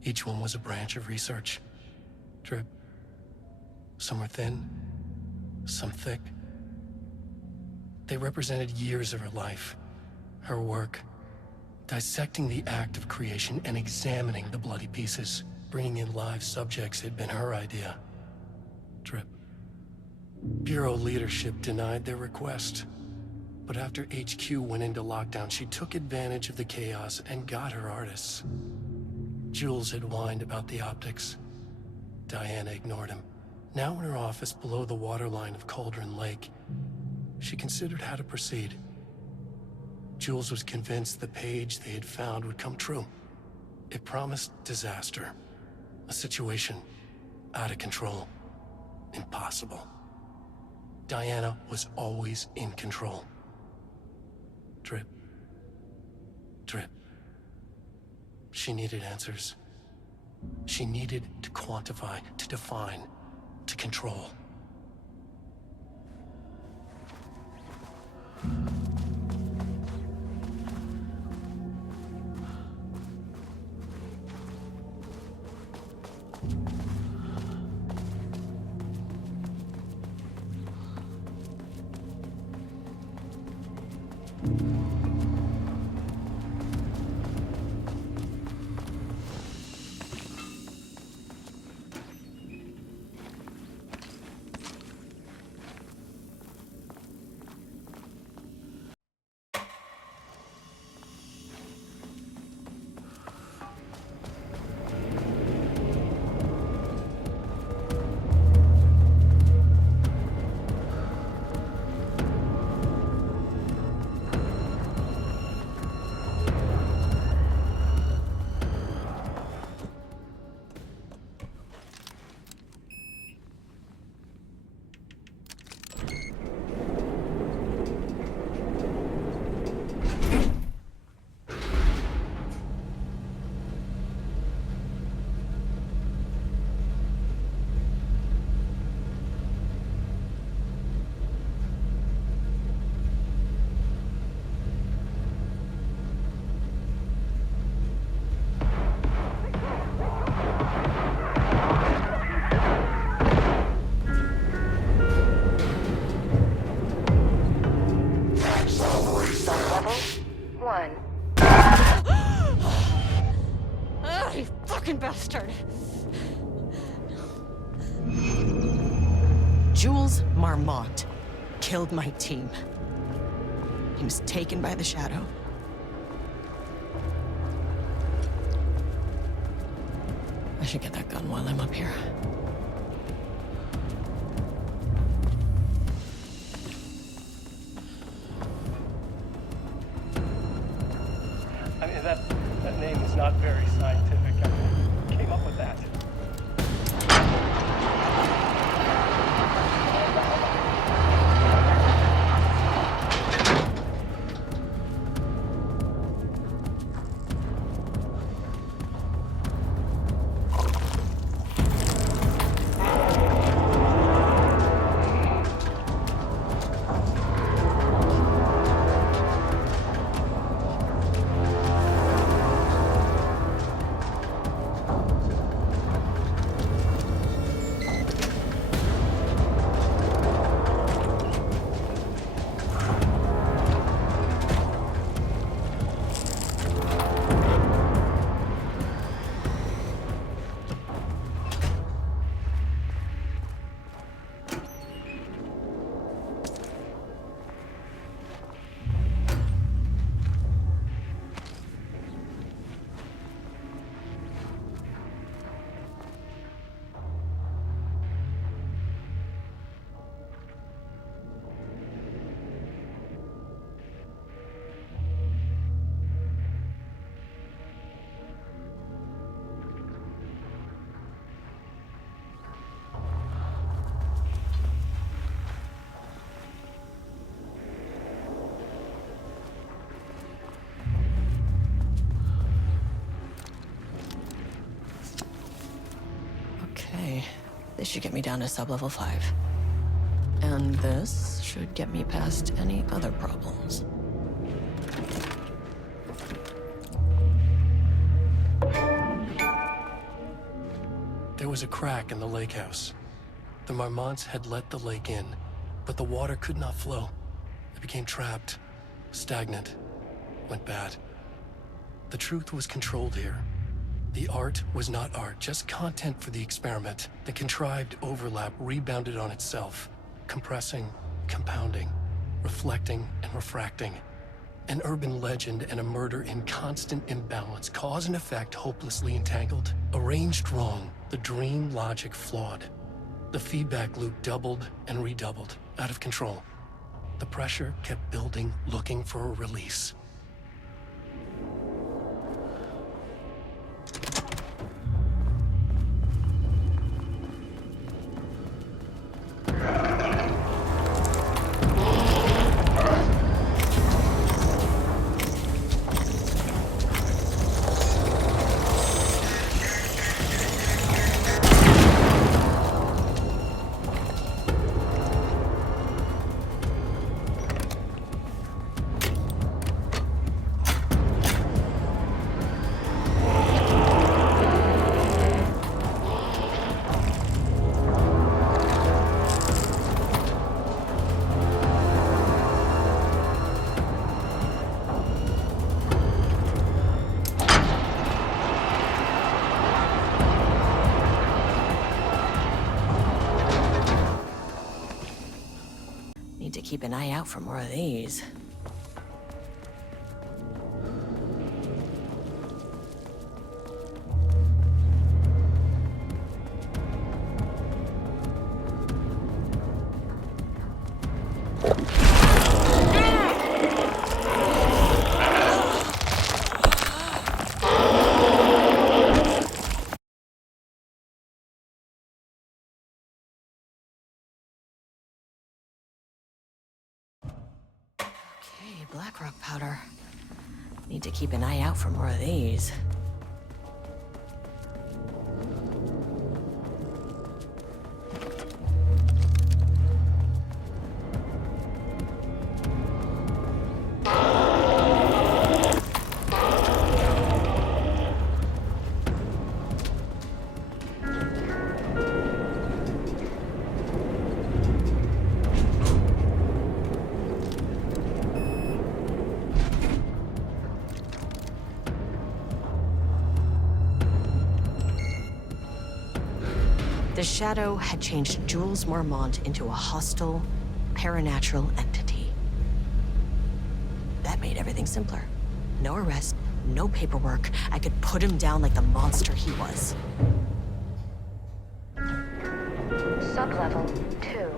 Each one was a branch of research. Drip. Some were thin, some thick. They represented years of her life, her work, dissecting the act of creation and examining the bloody pieces. Bringing in live subjects had been her idea. Drip. Bureau leadership denied their request. But after HQ went into lockdown, she took advantage of the chaos and got her artists. Jules had whined about the optics. Diana ignored him. Now in her office below the waterline of Cauldron Lake, she considered how to proceed. Jules was convinced the page they had found would come true. It promised disaster. A situation out of control. Impossible. Diana was always in control. Drip. Drip. She needed answers. She needed to quantify, to define, to control. You fucking bastard! Jules Marmont killed my team. He was taken by the Shadow. I should get that gun while I'm up here. I mean, that name is not very scientific. I mean, who came up with that? Okay, this should get me down to sub-level 5. And this should get me past any other problems. There was a crack in the lake house. The Marmonts had let the lake in, but the water could not flow. It became trapped, stagnant, went bad. The truth was controlled here. The art was not art, just content for the experiment. The contrived overlap rebounded on itself, compressing, compounding, reflecting and refracting. An urban legend and a murder in constant imbalance, cause and effect hopelessly entangled. Arranged wrong, the dream logic flawed. The feedback loop doubled and redoubled, out of control. The pressure kept building, looking for a release. Need to keep an eye out for more of these. Black rock powder. Need to keep an eye out for more of these. The Shadow had changed Jules Marmont into a hostile, paranatural entity. That made everything simpler. No arrest, no paperwork. I could put him down like the monster he was. Sublevel 2.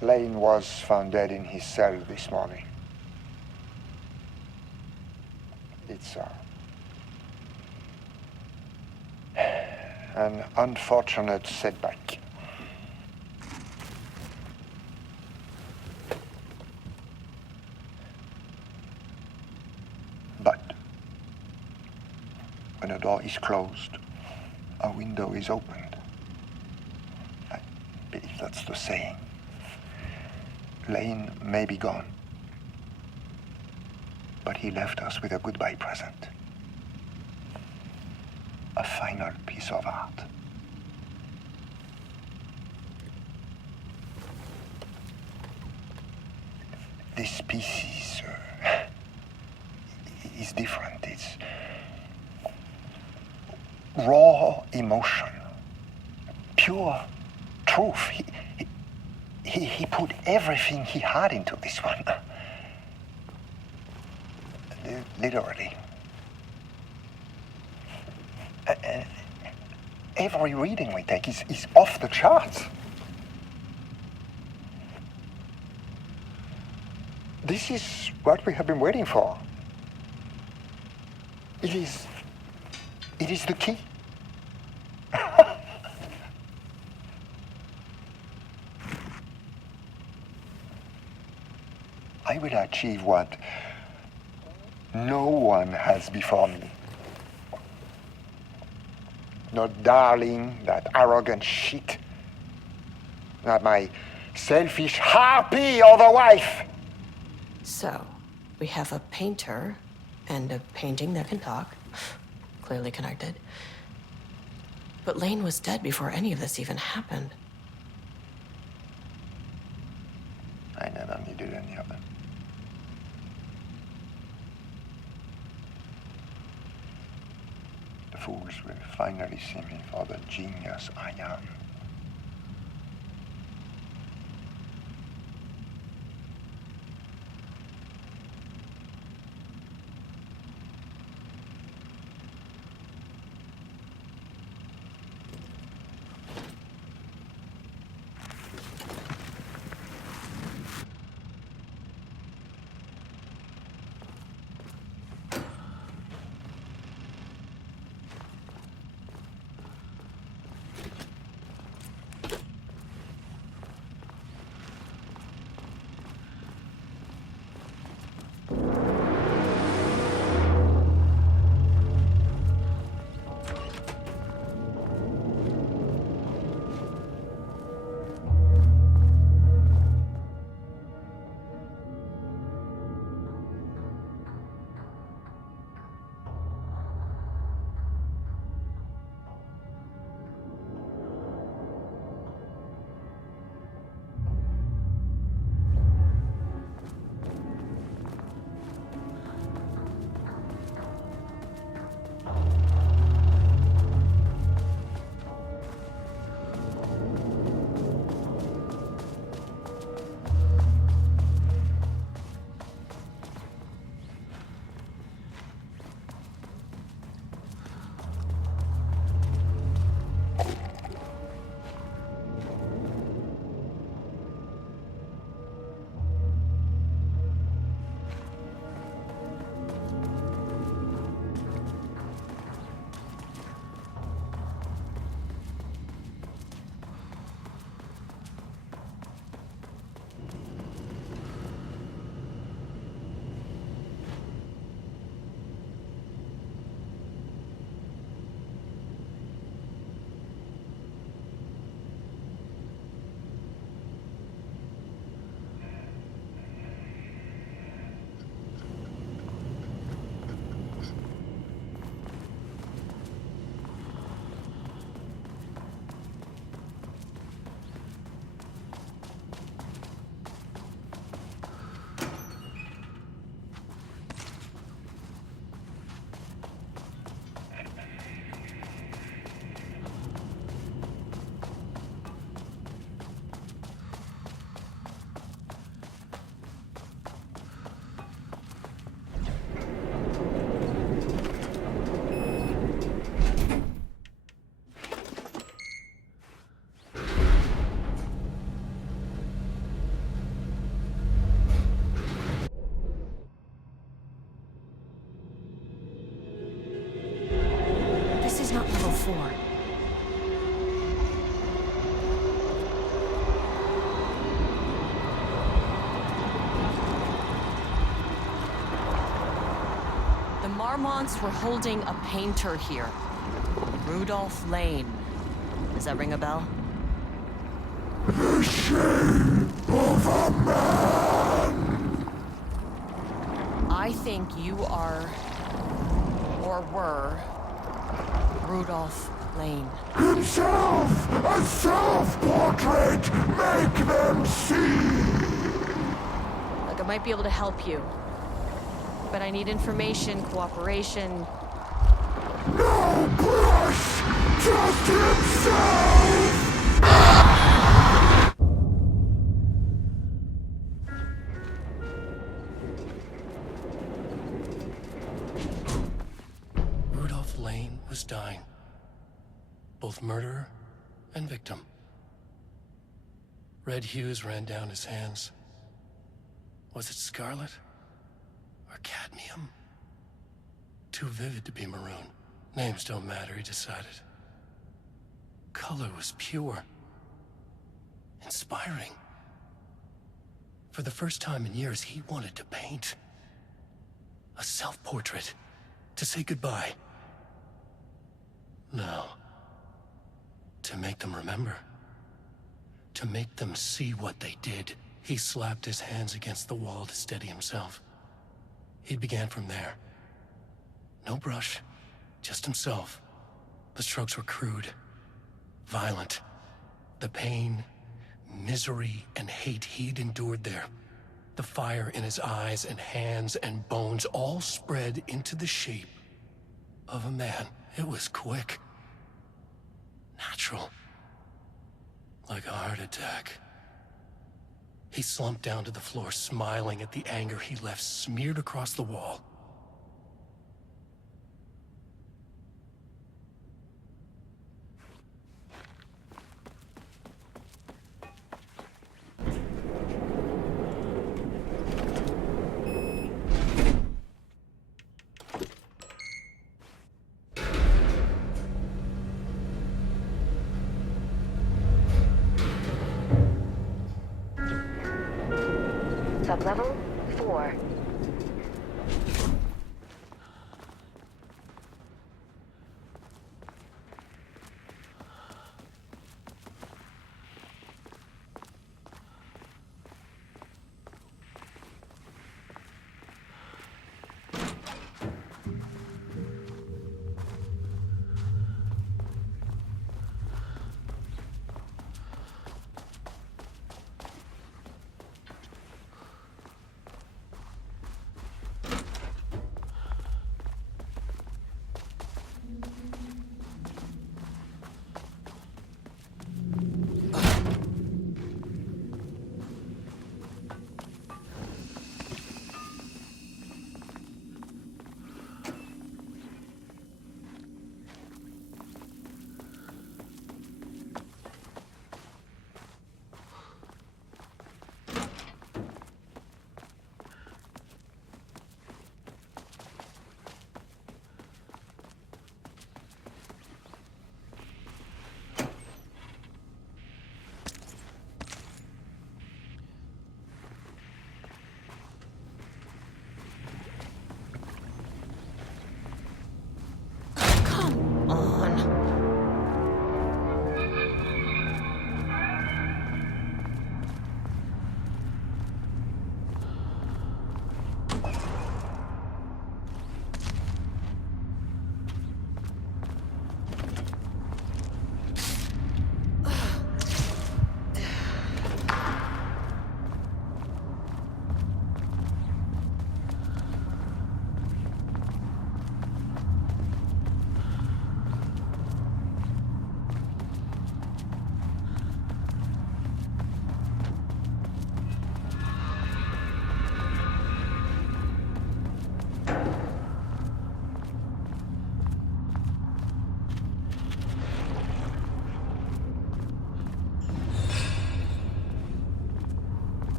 Lane was found dead in his cell this morning. It's an unfortunate setback. But when a door is closed, a window is opened. I believe that's the saying. Lane may be gone, but he left us with a goodbye present. A final piece of art. This piece is different. It's raw emotion, pure truth. He put everything he had into this one. Literally. Every reading we take is off the charts. This is what we have been waiting for. It is the key. I will achieve what no one has before me. Not darling, that arrogant shit. Not my selfish harpy or the wife. So, we have a painter and a painting that can talk. Clearly connected. But Lane was dead before any of this even happened. I never needed any of them. The fools will finally see me for the genius I am. This is not level 4. The Marmonts were holding a painter here. Rudolph Lane. Does that ring a bell? The shame of a man! I think you are, or were, Rudolph Lane. Himself! A self-portrait! Make them see! Look, I might be able to help you. But I need information, cooperation. No brush! Just himself! Lane was dying. Both murderer and victim. Red hues ran down his hands. Was it scarlet? Or cadmium? Too vivid to be maroon. Names don't matter, he decided. Color was pure. Inspiring. For the first time in years, he wanted to paint. A self-portrait. To say goodbye. No. To make them remember. To make them see what they did. He slapped his hands against the wall to steady himself. He began from there. No brush, just himself. The strokes were crude, violent. The pain, misery, and hate he'd endured there. The fire in his eyes and hands and bones all spread into the shape of a man. It was quick. Natural. Like a heart attack. He slumped down to the floor, smiling at the anger he left smeared across the wall. Sublevel 4.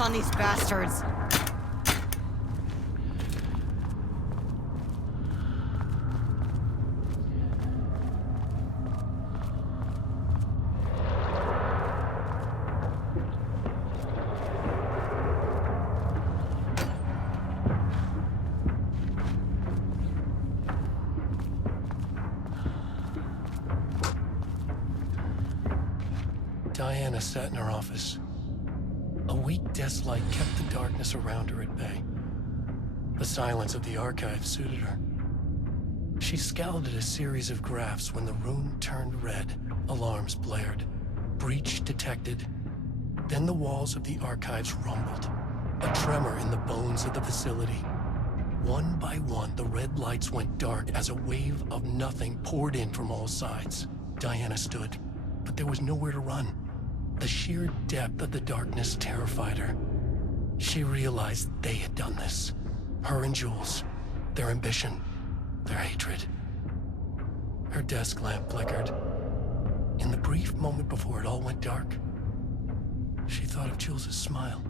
On these bastards. Diana sat in her office. A weak desk light kept the darkness around her at bay. The silence of the archive suited her. She scowled at a series of graphs when the room turned red. Alarms blared. Breach detected. Then the walls of the archives rumbled. A tremor in the bones of the facility. One by one, the red lights went dark as a wave of nothing poured in from all sides. Diana stood, but there was nowhere to run. The sheer depth of the darkness terrified her. She realized they had done this. Her and Jules. Their ambition. Their hatred. Her desk lamp flickered. In the brief moment before it all went dark, she thought of Jules' smile.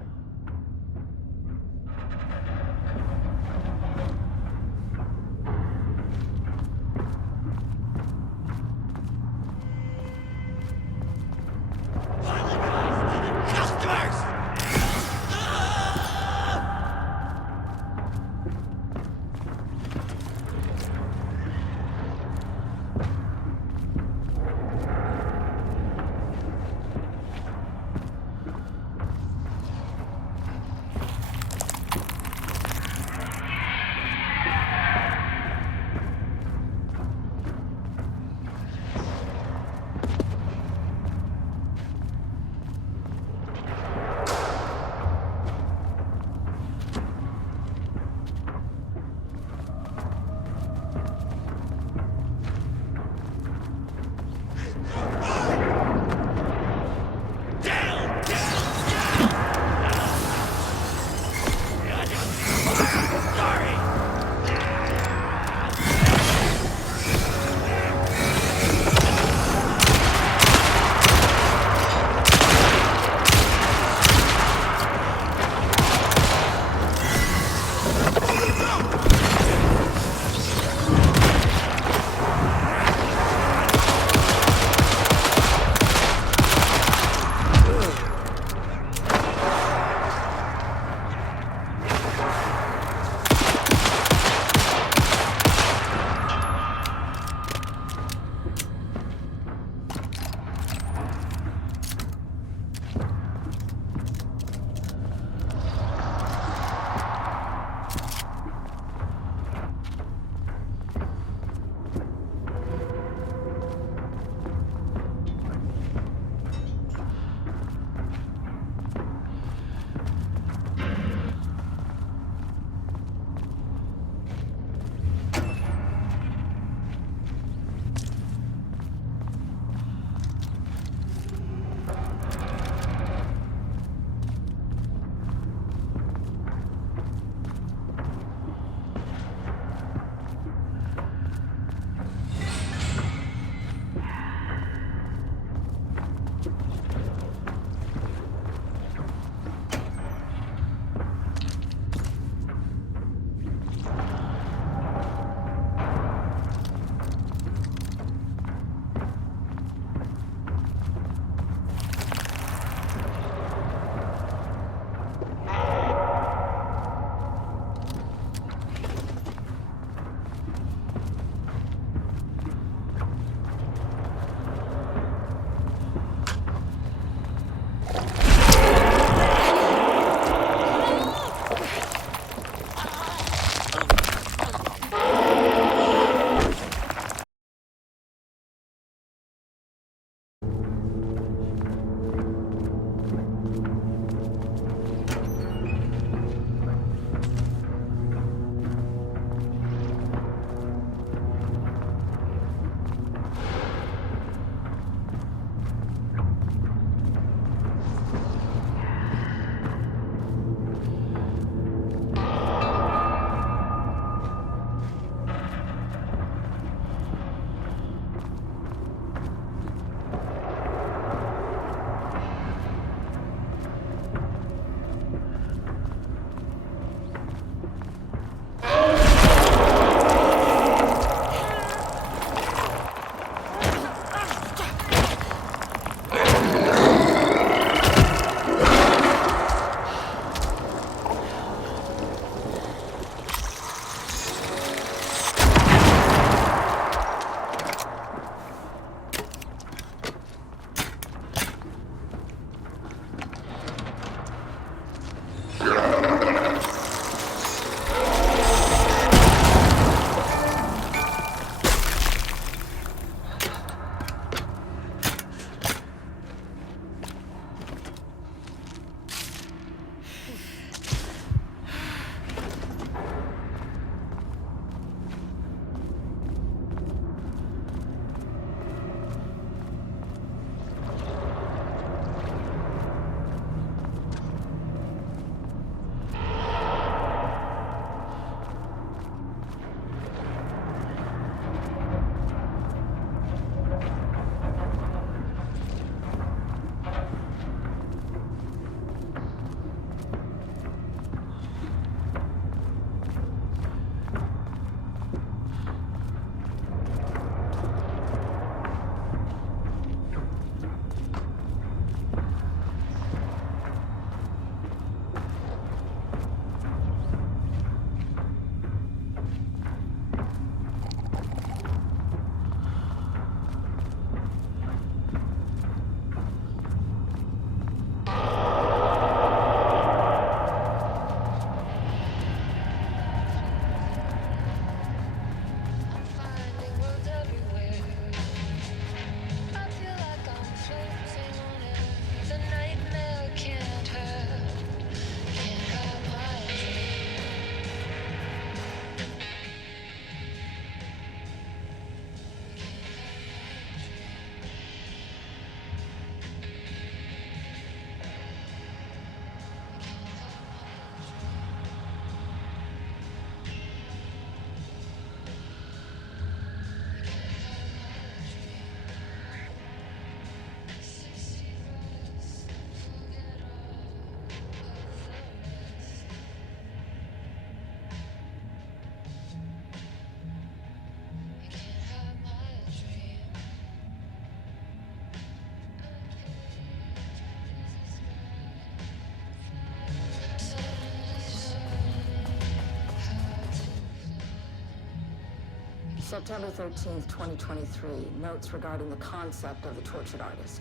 September 13th, 2023. Notes regarding the concept of the tortured artist.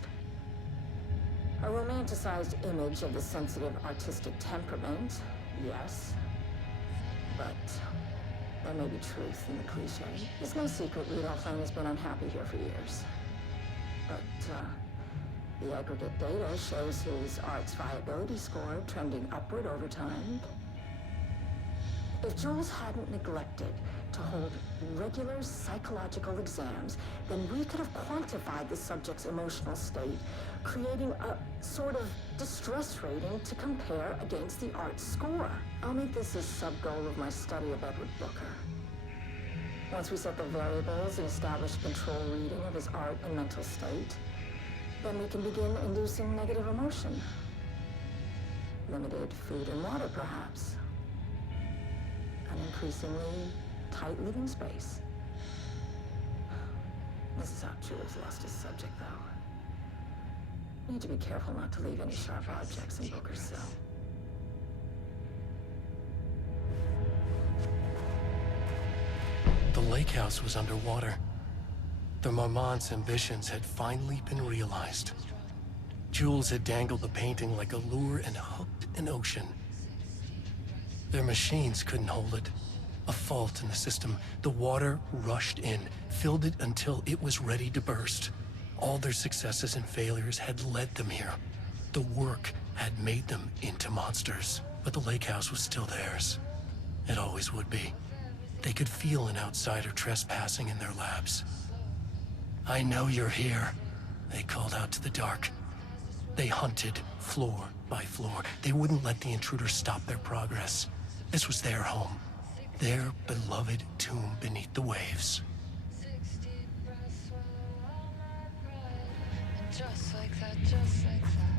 A romanticized image of the sensitive artistic temperament, yes. But there may be truth in the cliche. It's no secret Rudolph Lane has been unhappy here for years. But, the aggregate data shows his art's viability score trending upward over time. If Jules hadn't neglected to hold regular psychological exams, then we could have quantified the subject's emotional state, creating a sort of distress rating to compare against the art score. I'll make this a sub-goal of my study of Edward Booker. Once we set the variables and establish a control reading of his art and mental state, then we can begin inducing negative emotion. Limited food and water, perhaps. An increasingly tight living space. This is how Jules lost his subject, though. Need to be careful not to leave any sharp objects in Booker's cell. The lake house was underwater. The Marmont's ambitions had finally been realized. Jules had dangled the painting like a lure and hooked an ocean. Their machines couldn't hold it. A fault in the system. The water rushed in, filled it until it was ready to burst. All their successes and failures had led them here. The work had made them into monsters. But the lake house was still theirs. It always would be. They could feel an outsider trespassing in their labs. "I know you're here," they called out to the dark. They hunted floor by floor. They wouldn't let the intruders stop their progress. This was their home. Their beloved tomb beneath the waves. Just like that, just like that.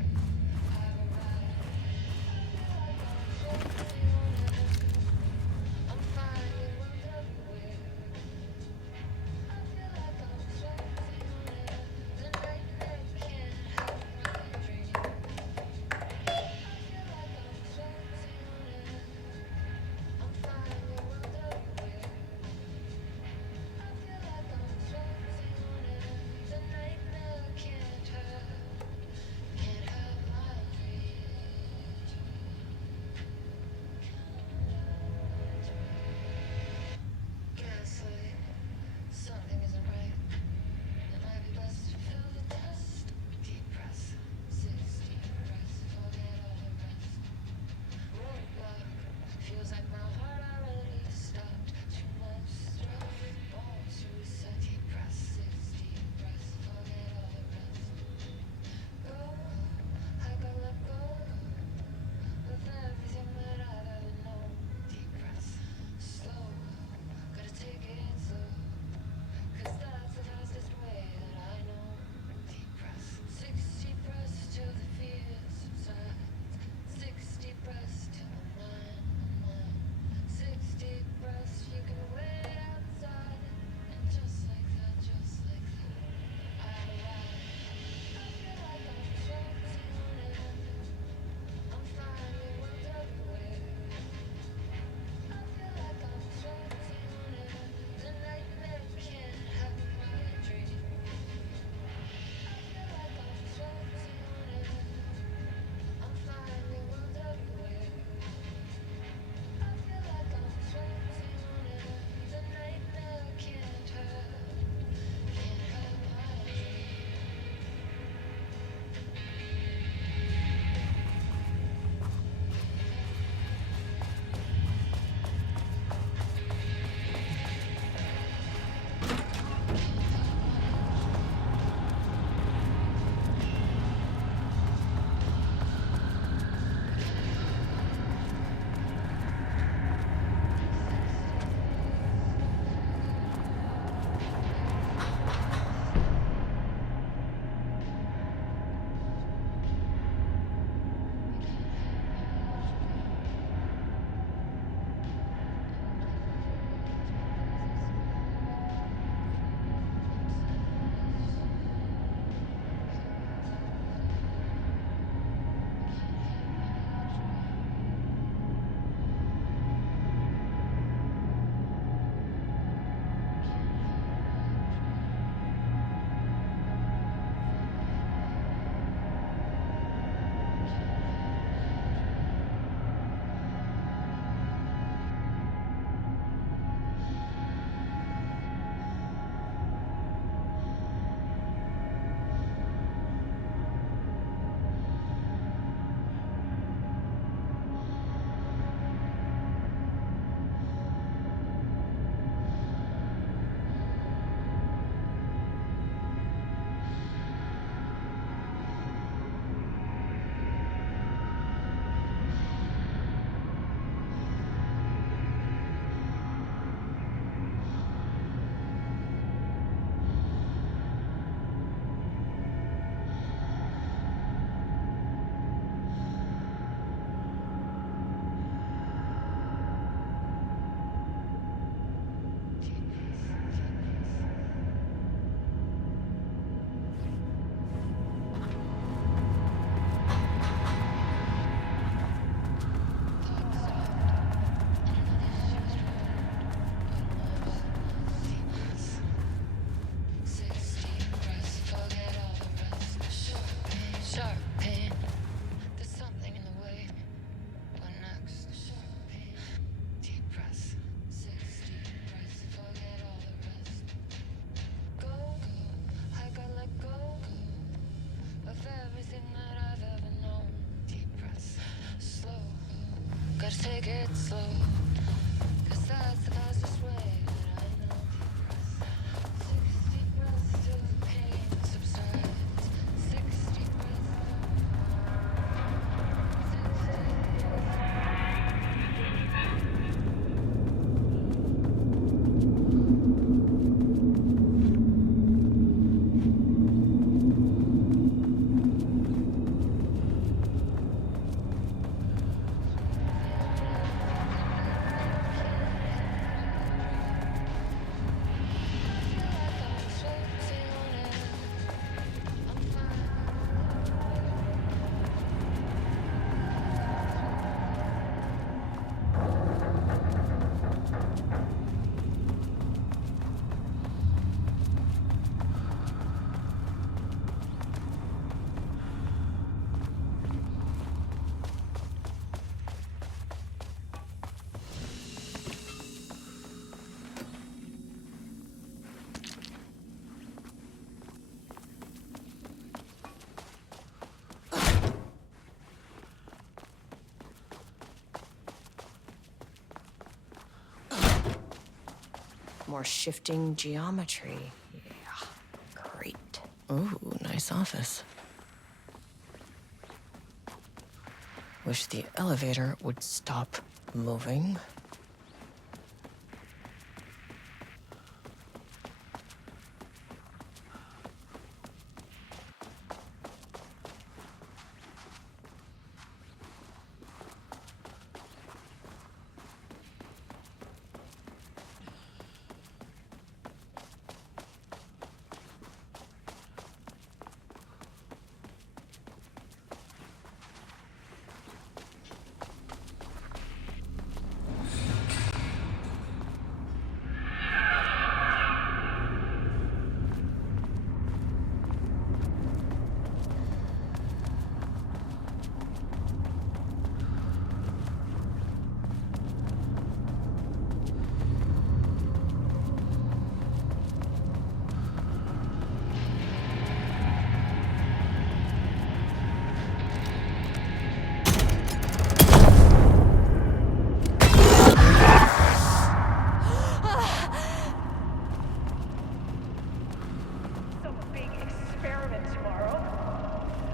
Gotta take it slow, 'cause that's the fastest way that I know. 60 breaths till the pain subsides. 60 More shifting geometry. Yeah, great. Ooh, nice office. Wish the elevator would stop moving.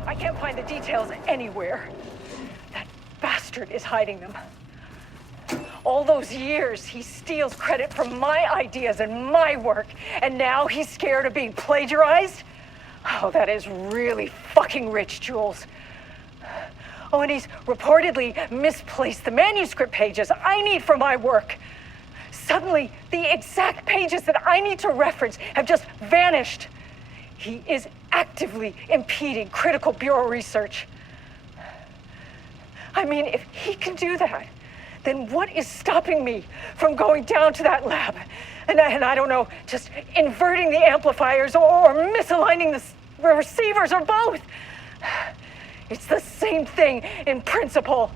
I can't find the details anywhere. That bastard is hiding them. All those years, he steals credit for my ideas and my work, and now he's scared of being plagiarized? Oh, that is really fucking rich, Jules. Oh, and he's reportedly misplaced the manuscript pages I need for my work. Suddenly, the exact pages that I need to reference have just vanished. He is actively impeding critical bureau research. I mean, if he can do that, then what is stopping me from going down to that lab? And I don't know, just inverting the amplifiers or misaligning the receivers or both. It's the same thing in principle.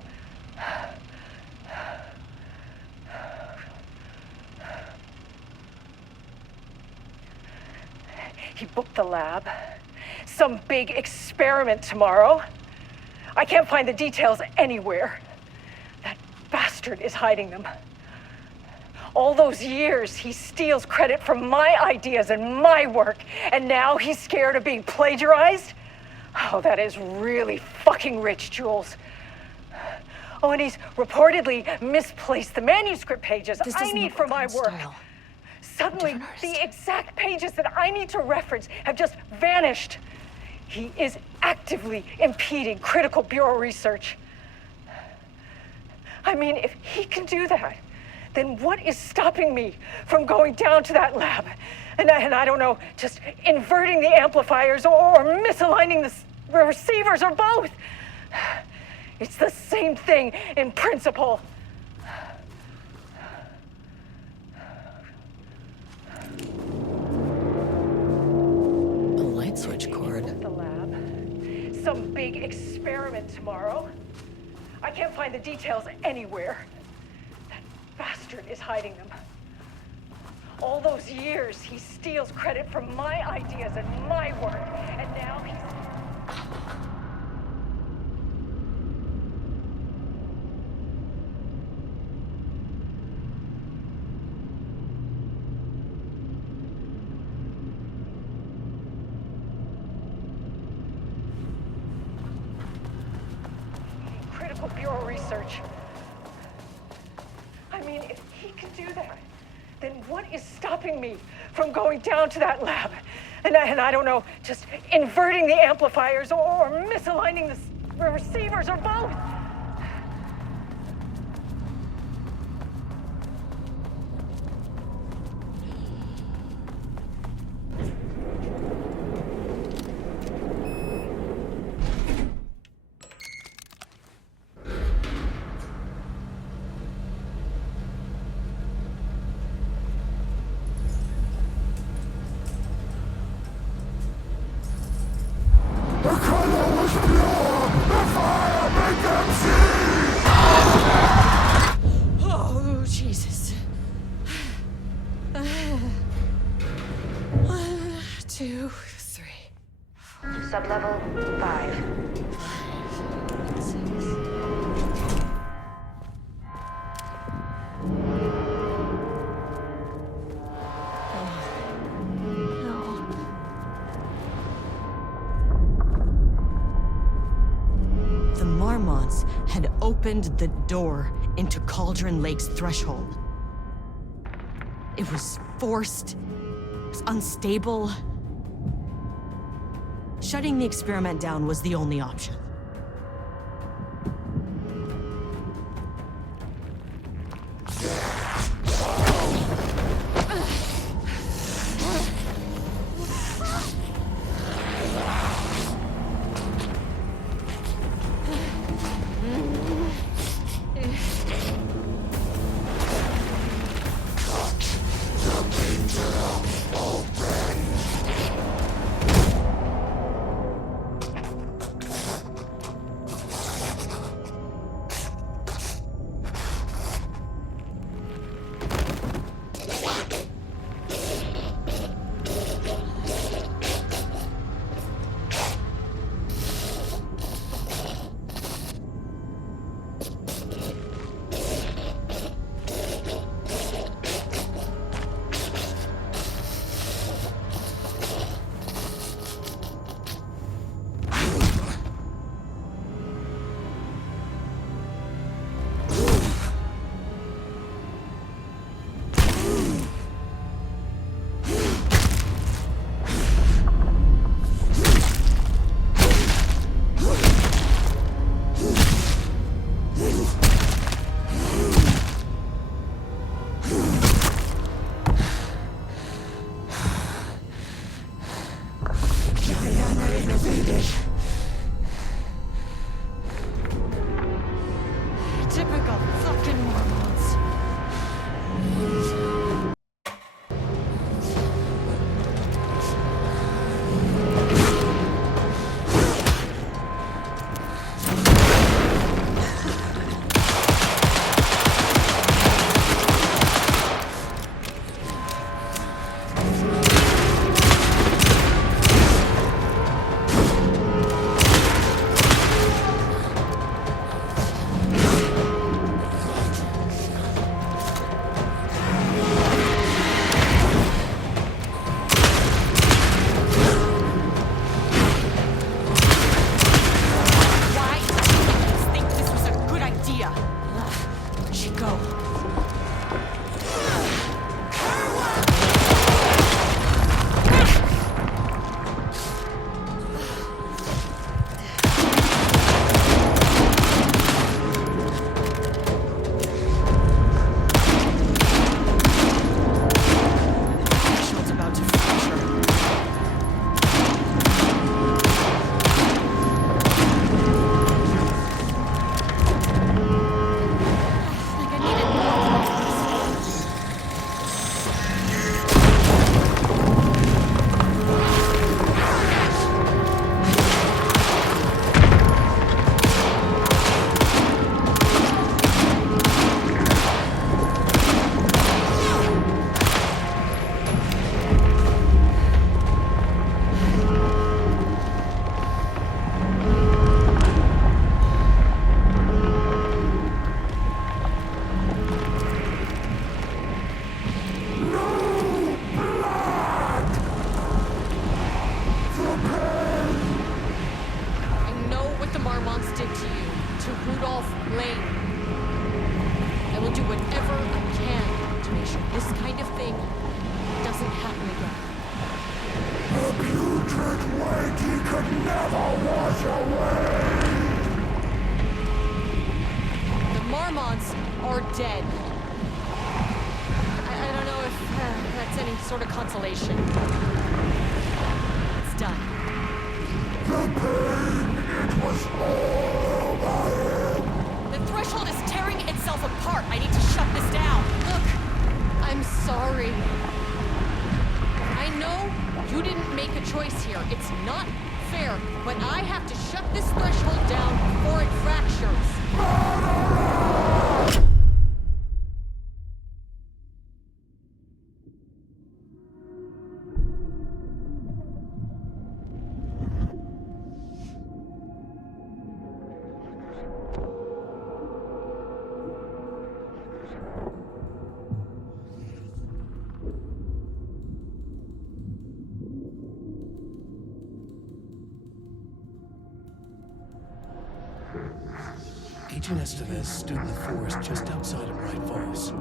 He booked the lab. Some big experiment tomorrow. I can't find the details anywhere. That bastard is hiding them. All those years, he steals credit for my ideas and my work, and now he's scared of being plagiarized? Oh, that is really fucking rich, Jules. Oh, and he's reportedly misplaced the manuscript pages I need for my work. Suddenly, the exact pages that I need to reference have just vanished. He is actively impeding critical bureau research. I mean, if he can do that, then what is stopping me from going down to that lab? And I don't know, just inverting the amplifiers or misaligning the receivers or both. It's the same thing in principle. Switch cord. The lab. Some big experiment tomorrow. I can't find the details anywhere. That bastard is hiding them. All those years, he steals credit for my ideas and my work, and now he's... research. I mean, if he can do that, then what is stopping me from going down to that lab? And I don't know, just inverting the amplifiers or misaligning the receivers or both? Oh, Jesus. 1, 2, 3. Sublevel 5. 6. The Marmonts had opened the door into Cauldron Lake's threshold. It was forced, it was unstable. Shutting the experiment down was the only option. Typical fucking Mormons. dead. I don't know if that's any sort of consolation. It's done. The threshold is tearing itself apart. I need to shut this down. Look, I'm sorry. I know you didn't make a choice here. It's not fair, but I have to shut this threshold down before it fractures. Agent Estevez stood in the forest just outside of Bright Falls.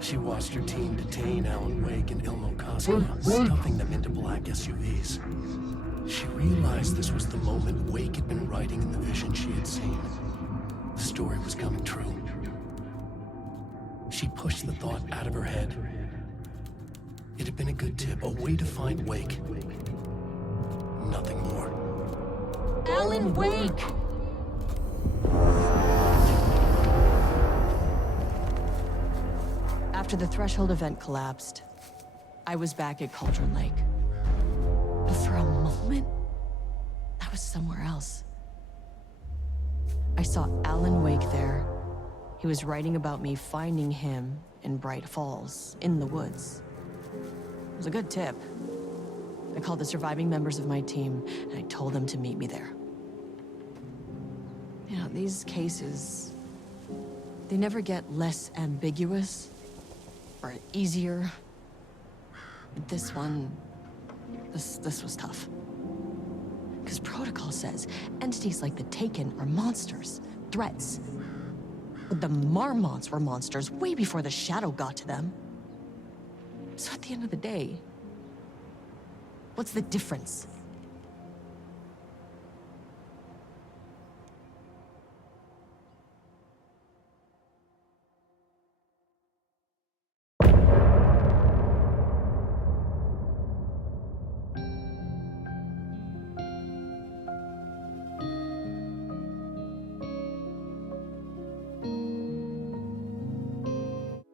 She watched her team detain Alan Wake and Ilmo Koska, stuffing them into black SUVs. She realized this was the moment Wake had been writing in the vision she had seen. The story was coming true. She pushed the thought out of her head. It had been a good tip, a way to find Wake. Nothing more. Alan Wake! After the Threshold event collapsed, I was back at Cauldron Lake. But for a moment, I was somewhere else. I saw Alan Wake there. He was writing about me finding him in Bright Falls, in the woods. It was a good tip. I called the surviving members of my team, and I told them to meet me there. You know, these cases, they never get less ambiguous or easier. But this one, this was tough. Because protocol says entities like the Taken are monsters, threats. But the Marmots were monsters way before the Shadow got to them. So at the end of the day, what's the difference?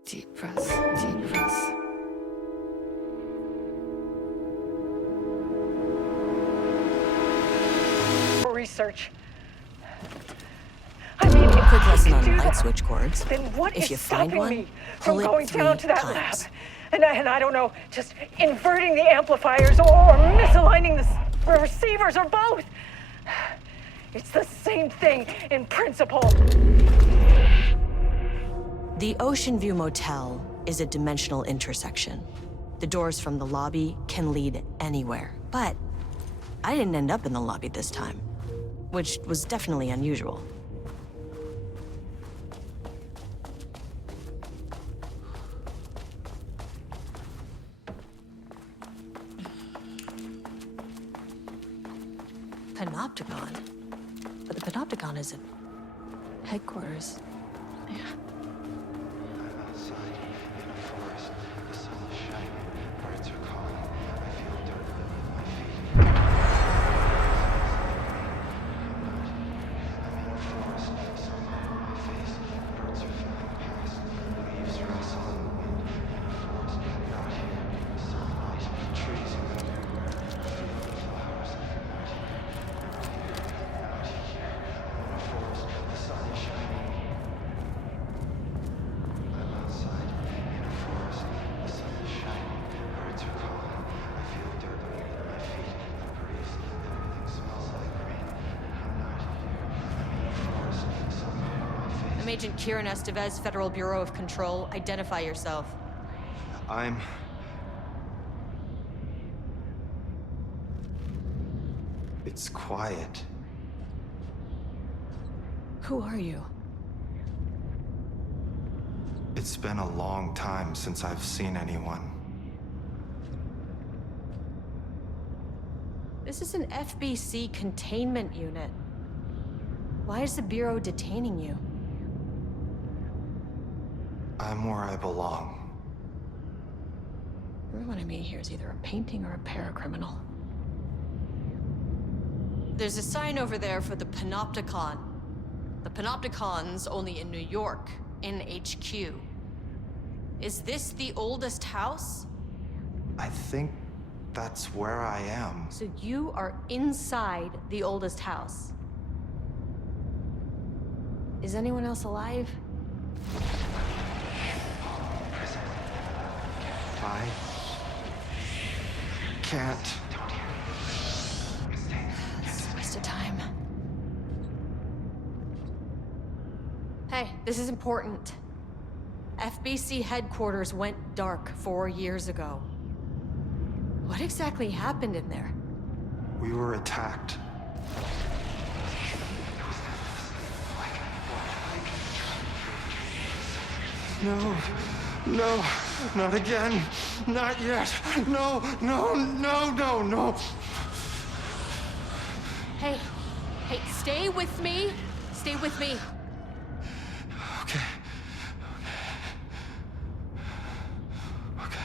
Deep breath, deep breath. Research. I mean, if Quick lesson I on do light that, switch cords. then what If is you find stopping one, me from pull it going 3 down to that times. lab? And I don't know, just inverting the amplifiers or misaligning the receivers or both. It's the same thing in principle. The Ocean View Motel is a dimensional intersection. The doors from the lobby can lead anywhere, but I didn't end up in the lobby this time, which was definitely unusual. Panopticon? But the Panopticon is at headquarters. Yeah. I'm Agent Kieran Estevez, Federal Bureau of Control. Identify yourself. It's quiet. Who are you? It's been a long time since I've seen anyone. This is an FBC containment unit. Why is the Bureau detaining you? I'm where I belong. Everyone I meet here is either a painting or a paracriminal. There's a sign over there for the Panopticon. The Panopticon's only in New York, in HQ. Is this the oldest house? I think that's where I am. So you are inside the oldest house. Is anyone else alive? I can't. It's a waste of time. Hey, this is important. FBC headquarters went dark 4 years ago. What exactly happened in there? We were attacked. No, no, not again. Not yet. No, no, no, no, no. Hey, stay with me. Stay with me. Okay. Okay.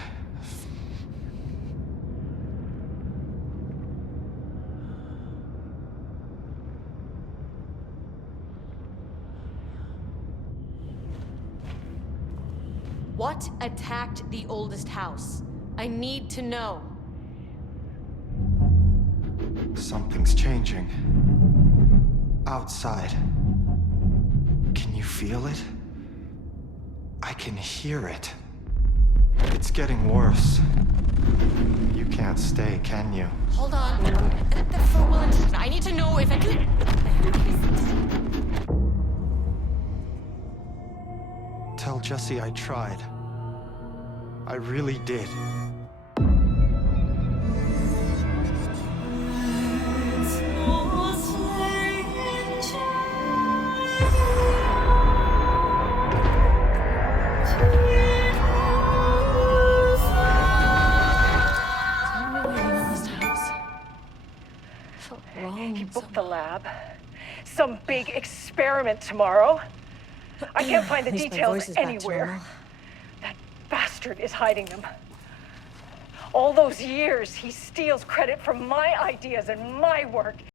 What attacked the oldest house? I need to know. Something's changing. Outside. Can you feel it? I can hear it. It's getting worse. You can't stay, can you? Hold on. I need to know if I can... Tell Jesse I tried. I really did. He booked the lab. Some big experiment tomorrow. I can't find the At least my details voice is back to anywhere. normal. That bastard is hiding them. All those years, he steals credit for my ideas and my work.